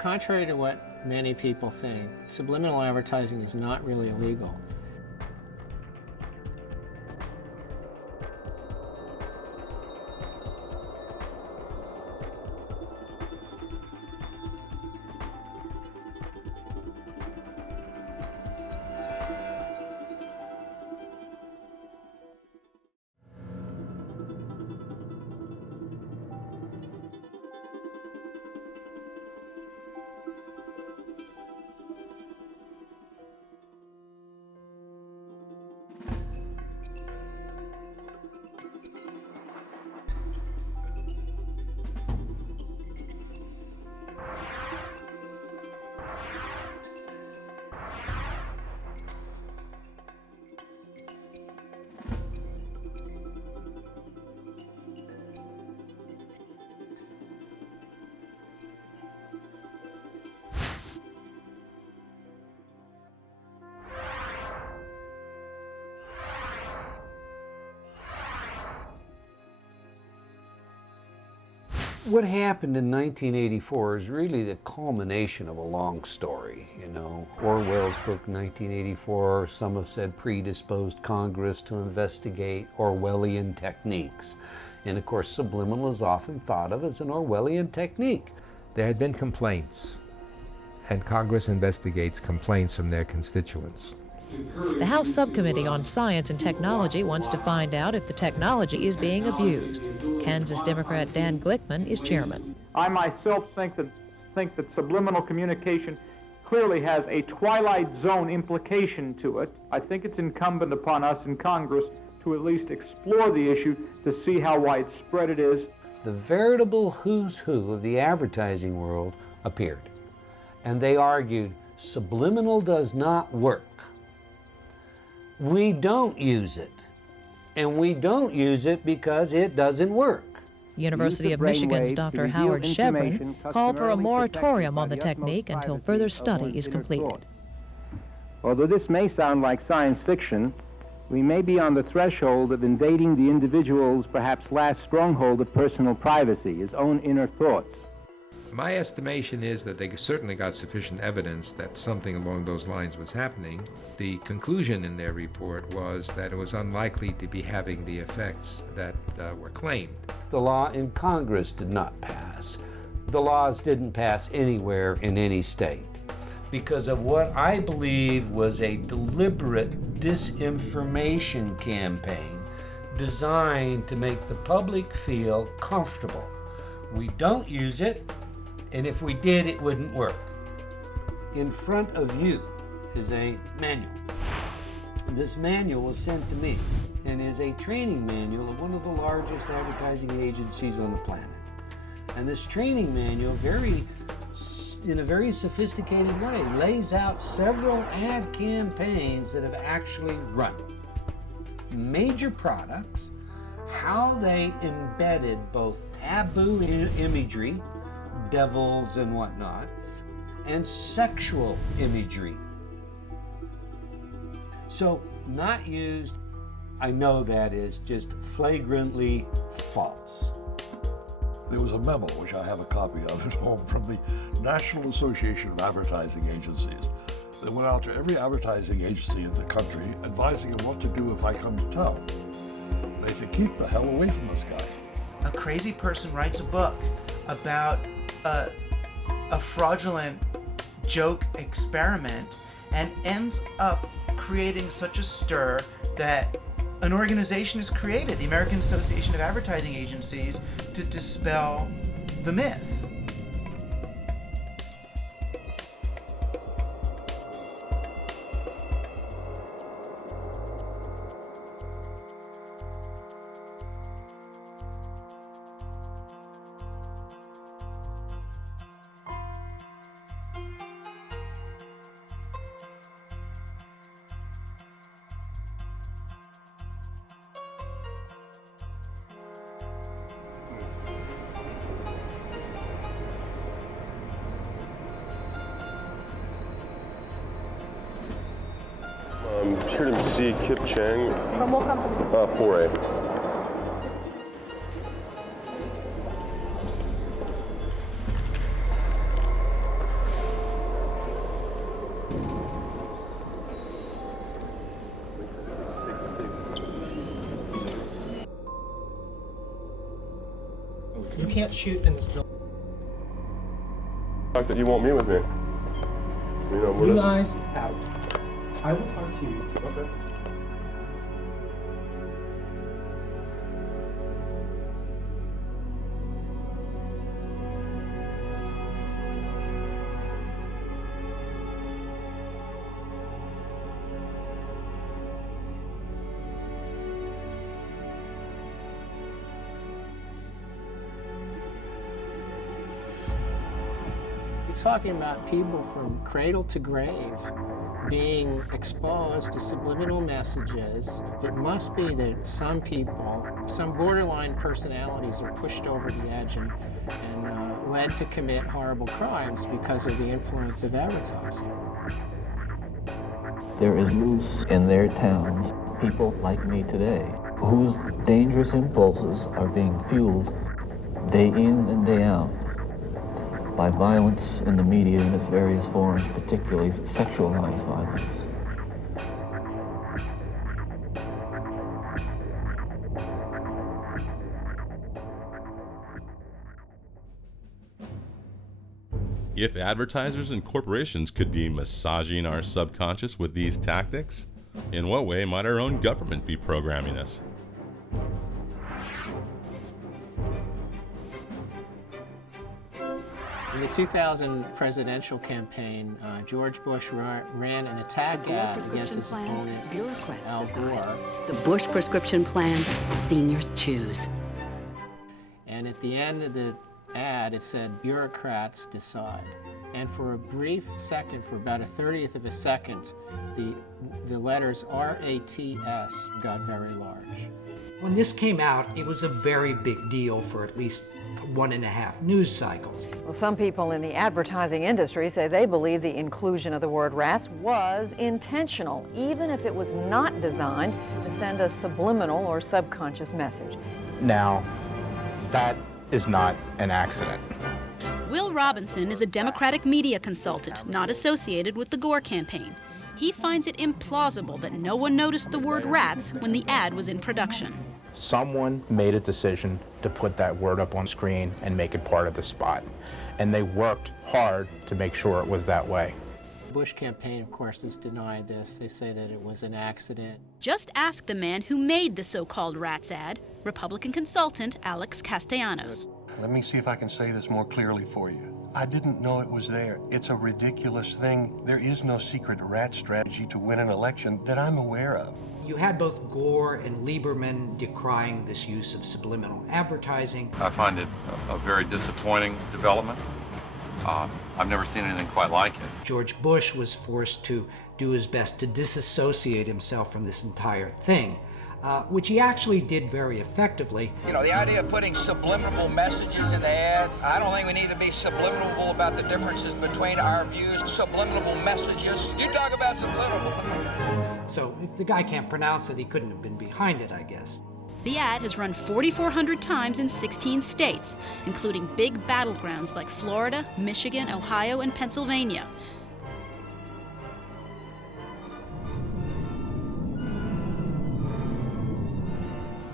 Contrary to what many people think, subliminal advertising is not really illegal. What happened in 1984 is really the culmination of a long story. You know, Orwell's book 1984, some have said, predisposed Congress to investigate Orwellian techniques. And of course, subliminal is often thought of as an Orwellian technique. There had been complaints, and Congress investigates complaints from their constituents. The House Subcommittee on Science and Technology wants to find out if the technology is being abused. Kansas Democrat Dan Glickman is chairman. I myself think that subliminal communication clearly has a twilight zone implication to it. I think it's incumbent upon us in Congress to at least explore the issue to see how widespread it is. The veritable who's who of the advertising world appeared, and they argued subliminal does not work. We don't use it. and we don't use it because it doesn't work. University of Michigan's Dr. Howard Chevron called for a moratorium on the technique until further study is completed. Although this may sound like science fiction, we may be on the threshold of invading the individual's perhaps last stronghold of personal privacy, his own inner thoughts. My estimation is that they certainly got sufficient evidence that something along those lines was happening. The conclusion in their report was that it was unlikely to be having the effects that were claimed. The law in Congress did not pass. The laws didn't pass anywhere in any state because of what I believe was a deliberate disinformation campaign designed to make the public feel comfortable. We don't use it, and if we did, it wouldn't work. In front of you is a manual. This manual was sent to me and is a training manual of one of the largest advertising agencies on the planet. And this training manual, in a very sophisticated way, lays out several ad campaigns that have actually run. Major products, how they embedded both taboo imagery, devils and whatnot, and sexual imagery. So, not used, I know that is just flagrantly false. There was a memo, which I have a copy of at home, from the National Association of Advertising Agencies that went out to every advertising agency in the country advising them what to do if I come to town. They said, keep the hell away from this guy. A crazy person writes a book about a fraudulent joke experiment and ends up creating such a stir that an organization is created, the American Association of Advertising Agencies, to dispel the myth. I'm here to see Kip Chang. From what company? 4A. You can't shoot in this building. The fact that you won't meet with me. You know, You guys out. I will talk to you. Okay. You're talking about people from cradle to grave being exposed to subliminal messages. It must be that some people, some borderline personalities are pushed over the edge and led to commit horrible crimes because of the influence of advertising. There is loose in their towns people like me today whose dangerous impulses are being fueled day in and day out by violence in the media in its various forms, particularly sexualized violence. If advertisers and corporations could be massaging our subconscious with these tactics, in what way might our own government be programming us? In the 2000 presidential campaign, George Bush ran an attack ad against his opponent, Al Gore. The Bush prescription plan, seniors choose. And at the end of the ad, it said, bureaucrats decide. And for a brief second, for about a 30th of a second, the letters RATS got very large. When this came out, it was a very big deal for at least 1.5 news cycles. Well, some people in the advertising industry say they believe the inclusion of the word rats was intentional, even if it was not designed to send a subliminal or subconscious message. Now, that is not an accident. Will Robinson is a Democratic media consultant not associated with the Gore campaign. He finds it implausible that no one noticed the word rats when the ad was in production. Someone made a decision to put that word up on screen and make it part of the spot. And they worked hard to make sure it was that way. The Bush campaign, of course, has denied this. They say that it was an accident. Just ask the man who made the so-called rats ad, Republican consultant Alex Castellanos. Let me see if I can say this more clearly for you. I didn't know it was there. It's a ridiculous thing. There is no secret rat strategy to win an election that I'm aware of. You had both Gore and Lieberman decrying this use of subliminal advertising. I find it a very disappointing development. I've never seen anything quite like it. George Bush was forced to do his best to disassociate himself from this entire thing, which he actually did very effectively. You know, the idea of putting subliminal messages in the ads, I don't think we need to be subliminal about the differences between our views. Subliminal messages. You talk about subliminal. So if the guy can't pronounce it, he couldn't have been behind it, I guess. The ad has run 4,400 times in 16 states, including big battlegrounds like Florida, Michigan, Ohio, and Pennsylvania.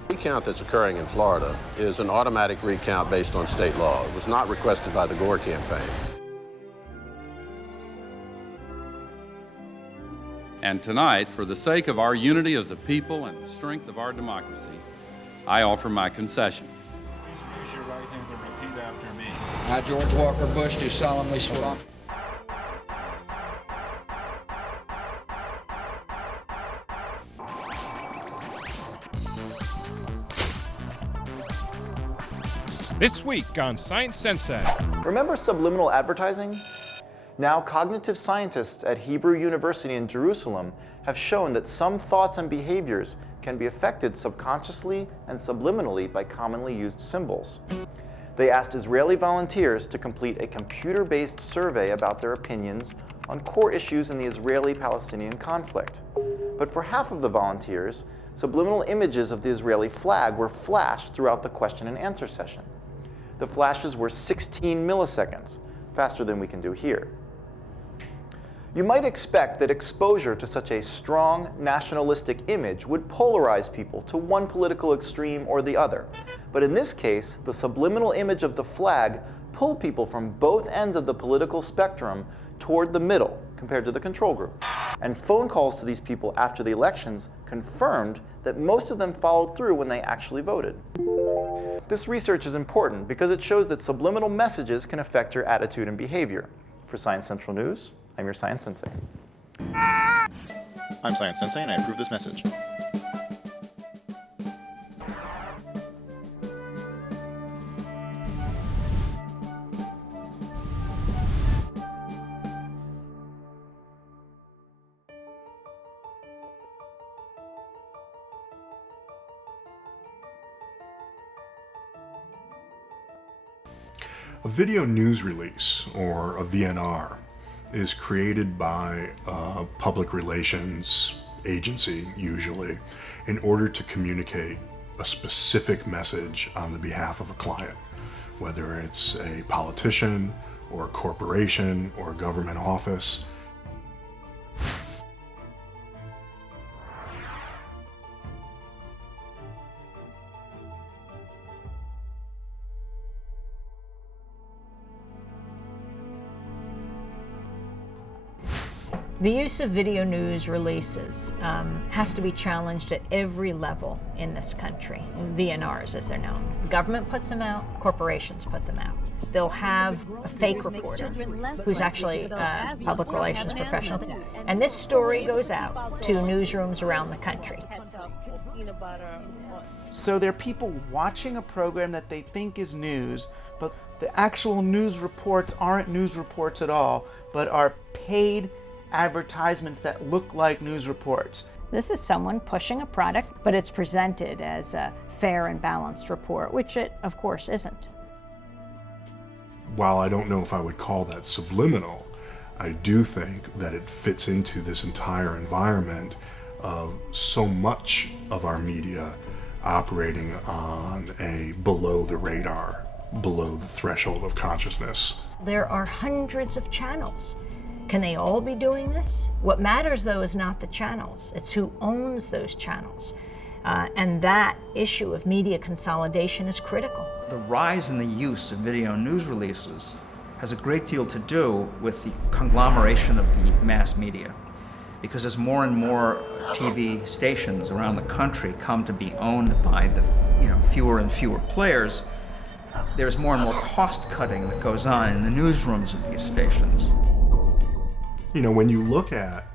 The recount that's occurring in Florida is an automatic recount based on state law. It was not requested by the Gore campaign. And tonight, for the sake of our unity as a people and the strength of our democracy, I offer my concession. Please raise your right hand and repeat after me. I, George Walker Bush, do solemnly swear. This week on Science Sensei. Remember subliminal advertising? Now, cognitive scientists at Hebrew University in Jerusalem have shown that some thoughts and behaviors can be affected subconsciously and subliminally by commonly used symbols. They asked Israeli volunteers to complete a computer-based survey about their opinions on core issues in the Israeli-Palestinian conflict. But for half of the volunteers, subliminal images of the Israeli flag were flashed throughout the question and answer session. The flashes were 16 milliseconds, faster than we can do here. You might expect that exposure to such a strong nationalistic image would polarize people to one political extreme or the other. But in this case, the subliminal image of the flag pulled people from both ends of the political spectrum toward the middle compared to the control group. And phone calls to these people after the elections confirmed that most of them followed through when they actually voted. This research is important because it shows that subliminal messages can affect your attitude and behavior. For Science Central News, I'm your Science Sensei. I'm Science Sensei and I approve this message. A video news release, or a VNR, is created by a public relations agency, usually, in order to communicate a specific message on the behalf of a client, whether it's a politician, or a corporation, or a government office. The use of video news releases has to be challenged at every level in this country, VNRs as they're known. The government puts them out, corporations put them out. They'll have a fake reporter who's actually a public relations professional. And this story goes out to newsrooms around the country. So there are people watching a program that they think is news, but the actual news reports aren't news reports at all, but are paid advertisements that look like news reports. This is someone pushing a product, but it's presented as a fair and balanced report, which it, of course, isn't. While I don't know if I would call that subliminal, I do think that it fits into this entire environment of so much of our media operating on a below the radar, below the threshold of consciousness. There are hundreds of channels. Can they all be doing this? What matters, though, is not the channels. It's who owns those channels. And that issue of media consolidation is critical. The rise in the use of video news releases has a great deal to do with the conglomeration of the mass media. Because as more and more TV stations around the country come to be owned by the fewer and fewer players, there's more and more cost cutting that goes on in the newsrooms of these stations. When you look at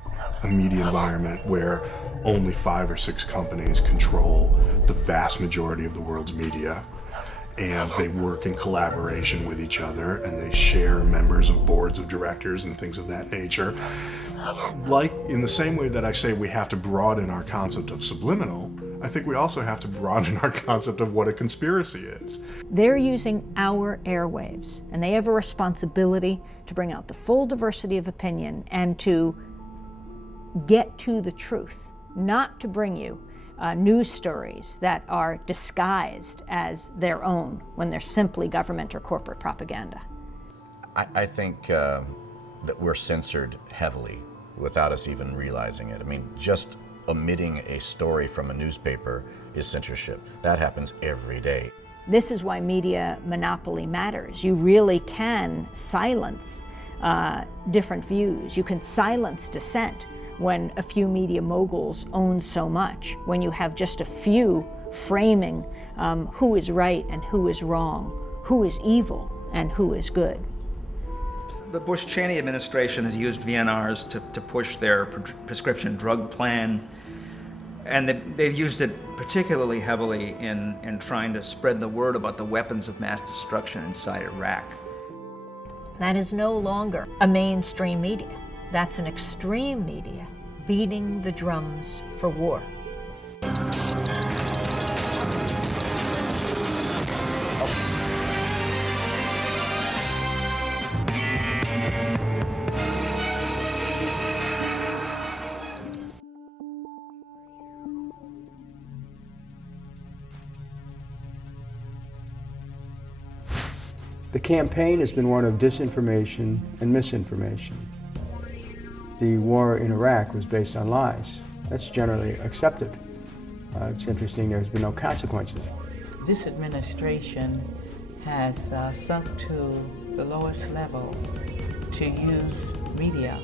a media environment where only 5 or 6 companies control the vast majority of the world's media, and they work in collaboration with each other, and they share members of boards of directors and things of that nature, like in the same way that I say we have to broaden our concept of subliminal, I think we also have to broaden our concept of what a conspiracy is. They're using our airwaves, and they have a responsibility to bring out the full diversity of opinion and to get to the truth, not to bring you news stories that are disguised as their own when they're simply government or corporate propaganda. I think that we're censored heavily without us even realizing it. I mean, just omitting a story from a newspaper is censorship. That happens every day. This is why media monopoly matters. You really can silence different views. You can silence dissent when a few media moguls own so much, when you have just a few framing who is right and who is wrong, who is evil and who is good. The Bush-Cheney administration has used VNRs to push their prescription drug plan, and they've used it particularly heavily in trying to spread the word about the weapons of mass destruction inside Iraq. That is no longer a mainstream media. That's an extreme media beating the drums for war. The campaign has been one of disinformation and misinformation. The war in Iraq was based on lies. That's generally accepted. It's interesting there's been no consequences. This administration has sunk to the lowest level to use media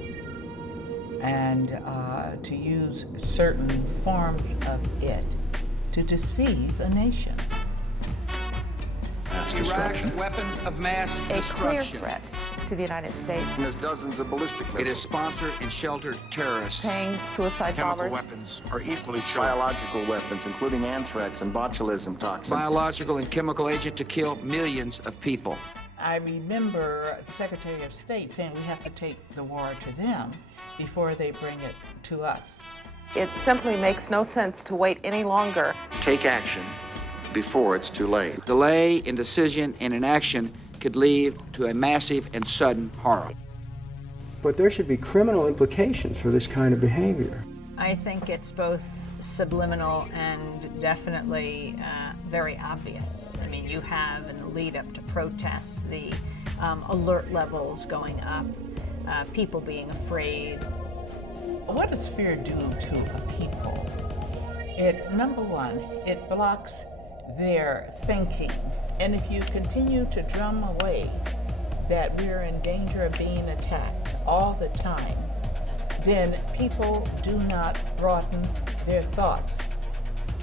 and to use certain forms of it to deceive a nation. Iraq's weapons of mass destruction. A clear threat to the United States. There's dozens of ballistic missiles. It has sponsored and sheltered terrorists. Paying suicide bombers. Weapons are equally true. Biological weapons, including anthrax and botulism toxin. Biological and chemical agent to kill millions of people. I remember the Secretary of State saying we have to take the war to them before they bring it to us. It simply makes no sense to wait any longer. Take action before it's too late. Delay in decision and inaction could lead to a massive and sudden horror. But there should be criminal implications for this kind of behavior. I think it's both subliminal and definitely very obvious. I mean, you have in the lead up to protests the alert levels going up, people being afraid. What does fear do to a people? Number one, it blocks their thinking. And if you continue to drum away that we're in danger of being attacked all the time, then people do not broaden their thoughts.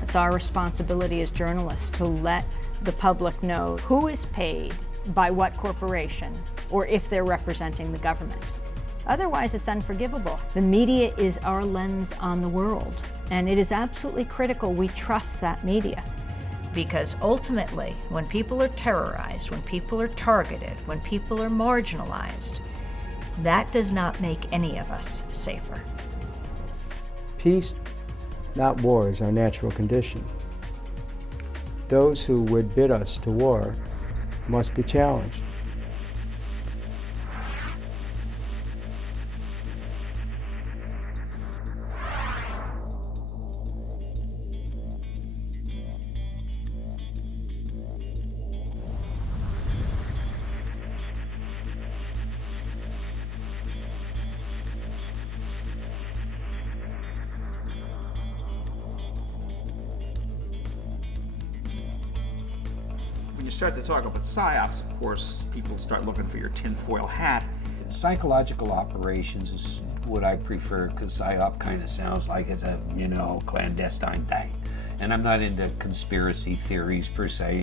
It's our responsibility as journalists to let the public know who is paid by what corporation, or if they're representing the government. Otherwise, it's unforgivable. The media is our lens on the world, and it is absolutely critical we trust that media. Because ultimately, when people are terrorized, when people are targeted, when people are marginalized, that does not make any of us safer. Peace Not war is our natural condition. Those who would bid us to war must be challenged. When you start to talk about psyops, of course, people start looking for your tinfoil hat. Psychological operations is what I prefer, because psyop kind of sounds like it's a, clandestine thing. And I'm not into conspiracy theories per se.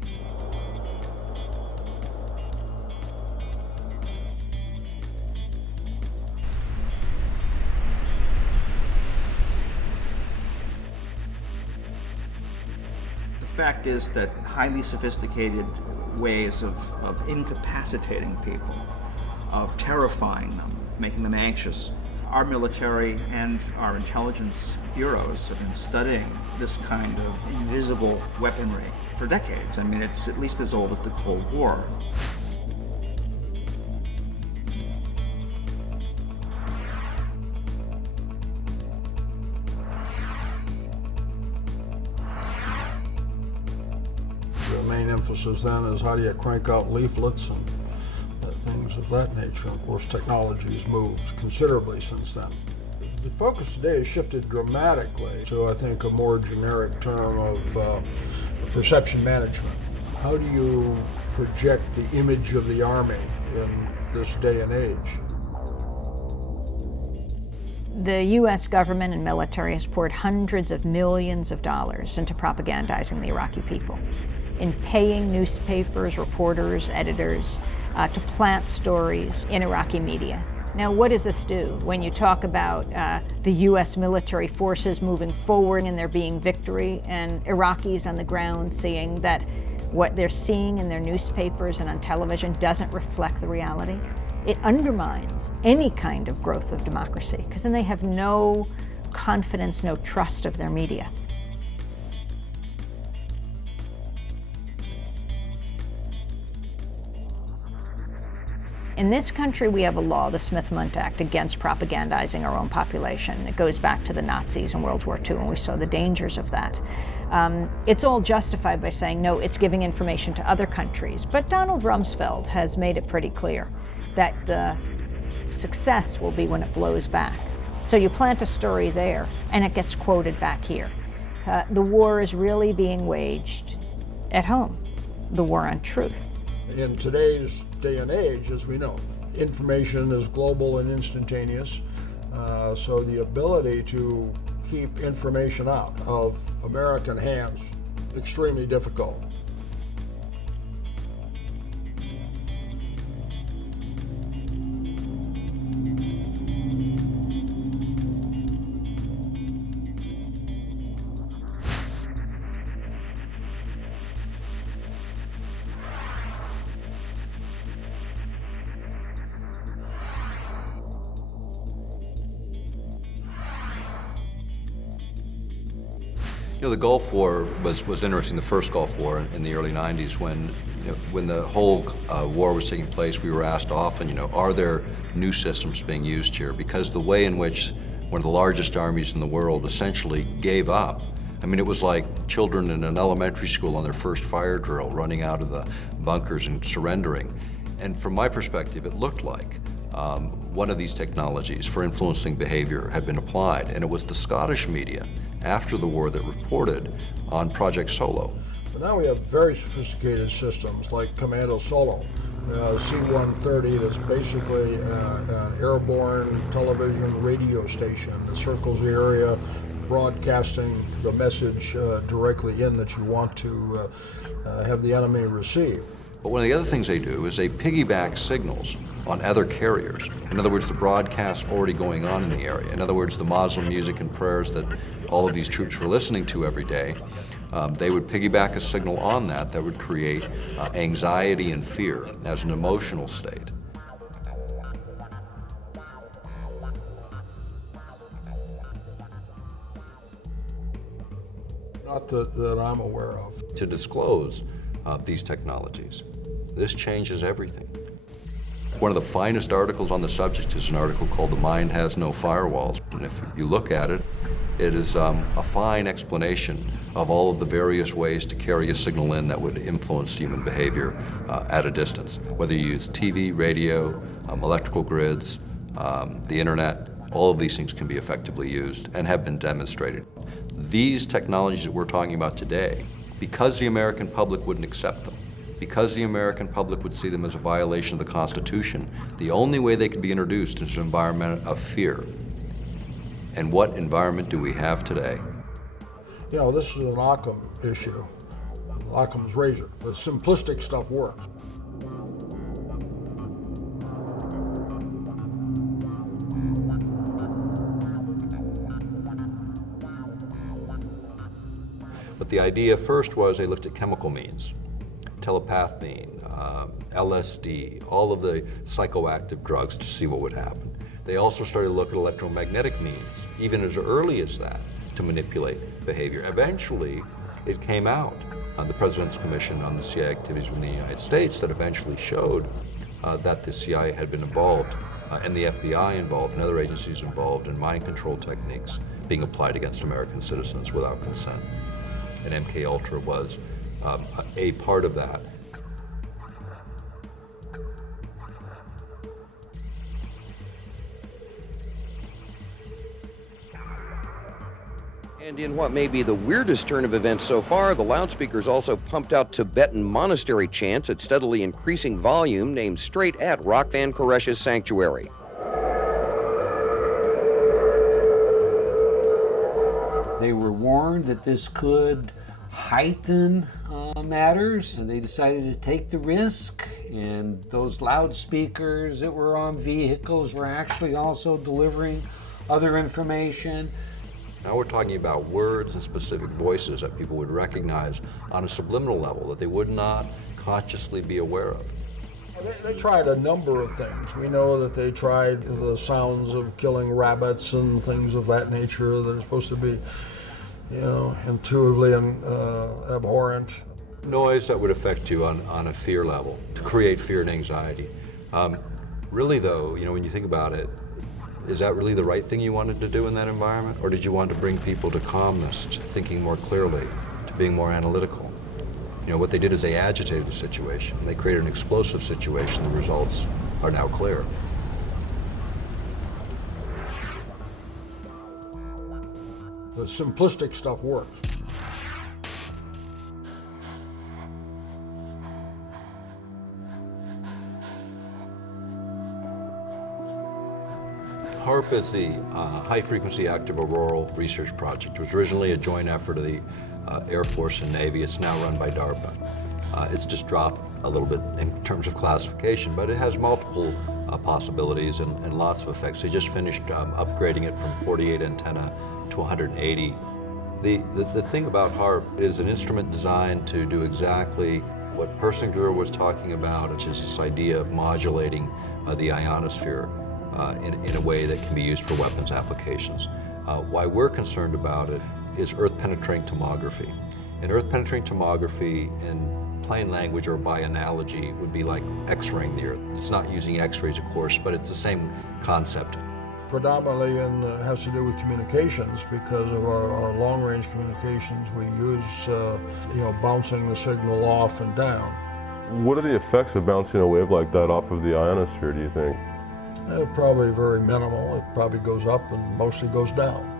The fact is that highly sophisticated ways of incapacitating people, of terrifying them, making them anxious. Our military and our intelligence bureaus have been studying this kind of invisible weaponry for decades. I mean, it's at least as old as the Cold War. The main emphasis then is how do you crank out leaflets and things of that nature. Of course, technology has moved considerably since then. The focus today has shifted dramatically to, I think, a more generic term of perception management. How do you project the image of the Army in this day and age? The U.S. government and military has poured hundreds of millions of dollars into propagandizing the Iraqi people, in paying newspapers, reporters, editors to plant stories in Iraqi media. Now, what does this do? When you talk about the U.S. military forces moving forward and there being victory, and Iraqis on the ground seeing that what they're seeing in their newspapers and on television doesn't reflect the reality, it undermines any kind of growth of democracy, because then they have no confidence, no trust of their media. In this country, we have a law, the Smith-Mundt Act, against propagandizing our own population. It goes back to the Nazis in World War II, and we saw the dangers of that. It's all justified by saying, no, it's giving information to other countries. But Donald Rumsfeld has made it pretty clear that the success will be when it blows back. So you plant a story there, and it gets quoted back here. The war is really being waged at home, the war on truth. In today's day and age, as we know, information is global and instantaneous, so the ability to keep information out of American hands extremely difficult. The Gulf War was interesting, the first Gulf War in the early 90s when the whole war was taking place. We were asked often, are there new systems being used here? Because the way in which one of the largest armies in the world essentially gave up. I mean, it was like children in an elementary school on their first fire drill, running out of the bunkers and surrendering. And from my perspective, it looked like one of these technologies for influencing behavior had been applied, and it was the Scottish media after the war that reported on Project Solo. But now we have very sophisticated systems like Commando Solo, C-130, that's basically an airborne television radio station that circles the area, broadcasting the message directly in that you want to have the enemy receive. But one of the other things they do is they piggyback signals on other carriers. In other words, the broadcasts already going on in the area. In other words, the Muslim music and prayers that all of these troops were listening to every day, they would piggyback a signal on that would create anxiety and fear as an emotional state. Not that I'm aware of. To disclose these technologies. This changes everything. One of the finest articles on the subject is an article called "The Mind Has No Firewalls." And if you look at it, it is a fine explanation of all of the various ways to carry a signal in that would influence human behavior at a distance. Whether you use TV, radio, electrical grids, the internet, all of these things can be effectively used and have been demonstrated. These technologies that we're talking about today, because the American public wouldn't accept them, because the American public would see them as a violation of the Constitution, the only way they could be introduced is an environment of fear. And what environment do we have today? You know, this is an Occam issue, Occam's razor. The simplistic stuff works. But the idea first was they looked at chemical means, telepathy, LSD, all of the psychoactive drugs to see what would happen. They also started to look at electromagnetic means, even as early as that, to manipulate behavior. Eventually, it came out on the President's Commission on the CIA activities within the United States that eventually showed that the CIA had been involved, and the FBI involved, and other agencies involved in mind control techniques being applied against American citizens without consent. And MKUltra was a part of that. And in what may be the weirdest turn of events so far, the loudspeakers also pumped out Tibetan monastery chants at steadily increasing volume, aimed straight at Rockvan Koresh's sanctuary. They were warned that this could heighten matters, and they decided to take the risk, and those loudspeakers that were on vehicles were actually also delivering other information. Now we're talking about words and specific voices that people would recognize on a subliminal level that they would not consciously be aware of. They tried a number of things. We know that they tried the sounds of killing rabbits and things of that nature that are supposed to be, you know, intuitively and abhorrent. Noise that would affect you on a fear level, to create fear and anxiety. Really though, you know, when you think about it, is that really the right thing you wanted to do in that environment? Or did you want to bring people to calmness, to thinking more clearly, to being more analytical? You know, what they did is they agitated the situation. They created an explosive situation. The results are now clear. The simplistic stuff works. HAARP is the High Frequency Active Auroral Research Project. It was originally a joint effort of the Air Force and Navy. It's now run by DARPA. It's just dropped a little bit in terms of classification, but it has multiple possibilities and lots of effects. They just finished upgrading it from 48 antenna to 180. The thing about HAARP is an instrument designed to do exactly what Persinger was talking about, which is this idea of modulating the ionosphere in a way that can be used for weapons applications. Why we're concerned about it is earth-penetrating tomography. And earth-penetrating tomography, in plain language or by analogy, would be like X-raying the Earth. It's not using X-rays, of course, but it's the same concept. Predominantly has to do with communications. Because of our long-range communications, we use bouncing the signal off and down. What are the effects of bouncing a wave like that off of the ionosphere, do you think? Probably very minimal. It probably goes up and mostly goes down.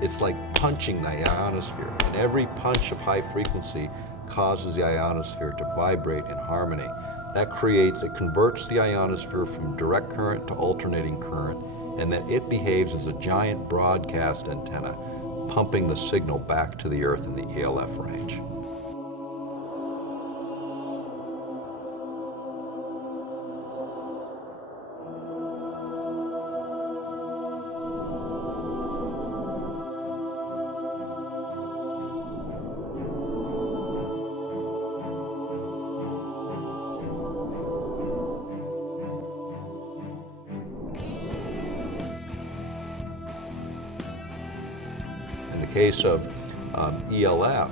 It's like punching the ionosphere, and every punch of high frequency causes the ionosphere to vibrate in harmony. That it converts the ionosphere from direct current to alternating current, and then it behaves as a giant broadcast antenna, pumping the signal back to the Earth in the ELF range. In the case of ELF,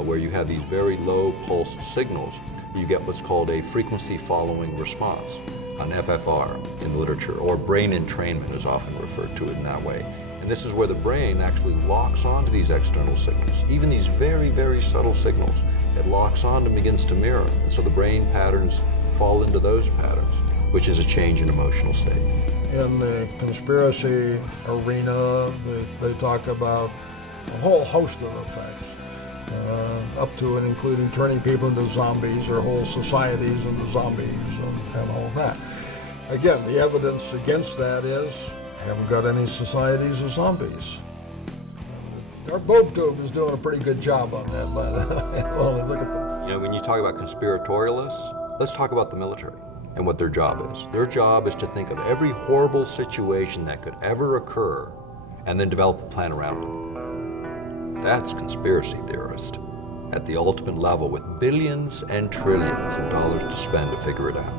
where you have these very low pulsed signals, you get what's called a frequency following response, an FFR in the literature, or brain entrainment is often referred to it in that way. And this is where the brain actually locks onto these external signals, even these very, very subtle signals. It locks on and begins to mirror. And so the brain patterns fall into those patterns, which is a change in emotional state. In the conspiracy arena, they talk about a whole host of effects, up to and including turning people into zombies or whole societies into zombies and all that. Again, the evidence against that is I haven't got any societies of zombies. Our Bob Tube is doing a pretty good job on that, by the way. Only look at them. You know, when you talk about conspiratorialists, let's talk about the military and what their job is. Their job is to think of every horrible situation that could ever occur and then develop a plan around it. That's conspiracy theorist at the ultimate level, with billions and trillions of dollars to spend to figure it out.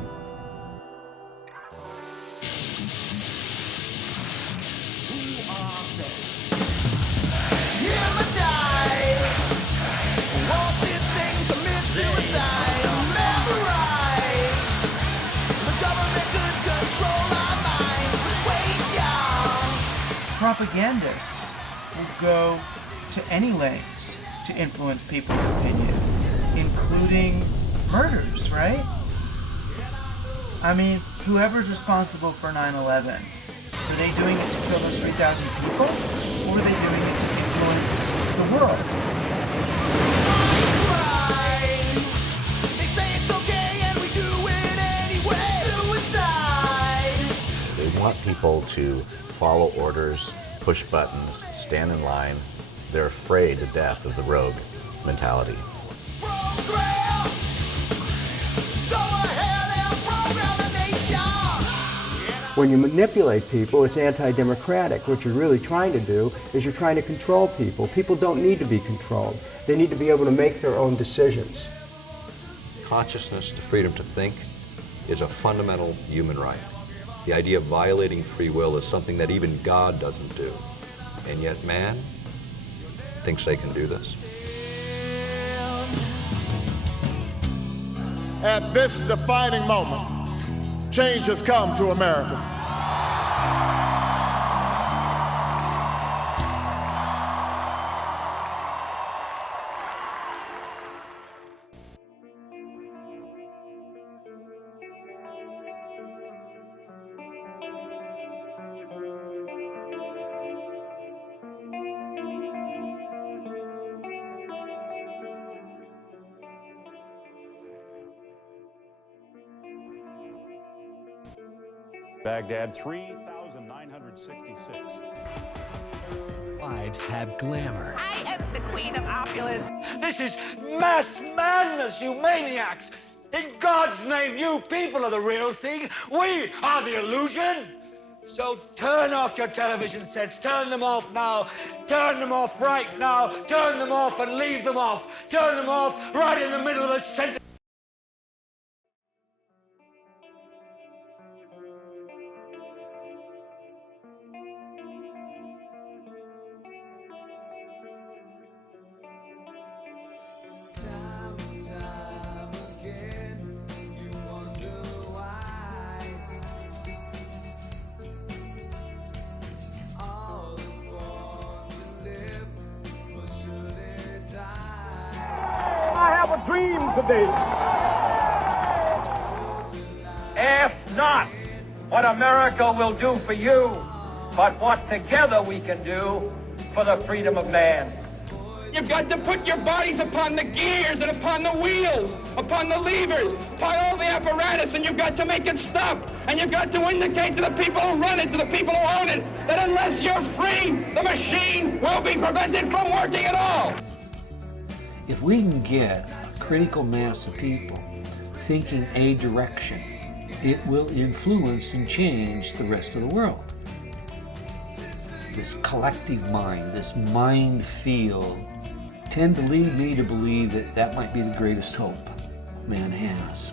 Propagandists will go to any lengths to influence people's opinion, including murders, right? I mean, whoever's responsible for 9/11, are they doing it to kill those 3,000 people, or are they doing it to influence the world? They want people to follow orders, push buttons, stand in line. They're afraid to death of the rogue mentality. When you manipulate people, it's anti-democratic. What you're really trying to do is you're trying to control people. People don't need to be controlled. They need to be able to make their own decisions. Consciousness to freedom to think is a fundamental human right. The idea of violating free will is something that even God doesn't do. And yet man thinks they can do this. At this defining moment, change has come to America. Baghdad, 3,966. Lives have glamour. I am the queen of opulence. This is mass madness, you maniacs! In God's name, you people are the real thing. We are the illusion. So turn off your television sets. Turn them off now. Turn them off right now. Turn them off and leave them off. Turn them off right in the middle of the sentence. Dream today. Ask not what America will do for you, but what together we can do for the freedom of man. You've got to put your bodies upon the gears and upon the wheels, upon the levers, upon all the apparatus, and you've got to make it stop. And you've got to indicate to the people who run it, to the people who own it, that unless you're free, the machine will be prevented from working at all. If we can get a critical mass of people thinking a direction, it will influence and change the rest of the world. This collective mind, this mind field, tend to lead me to believe that that might be the greatest hope man has.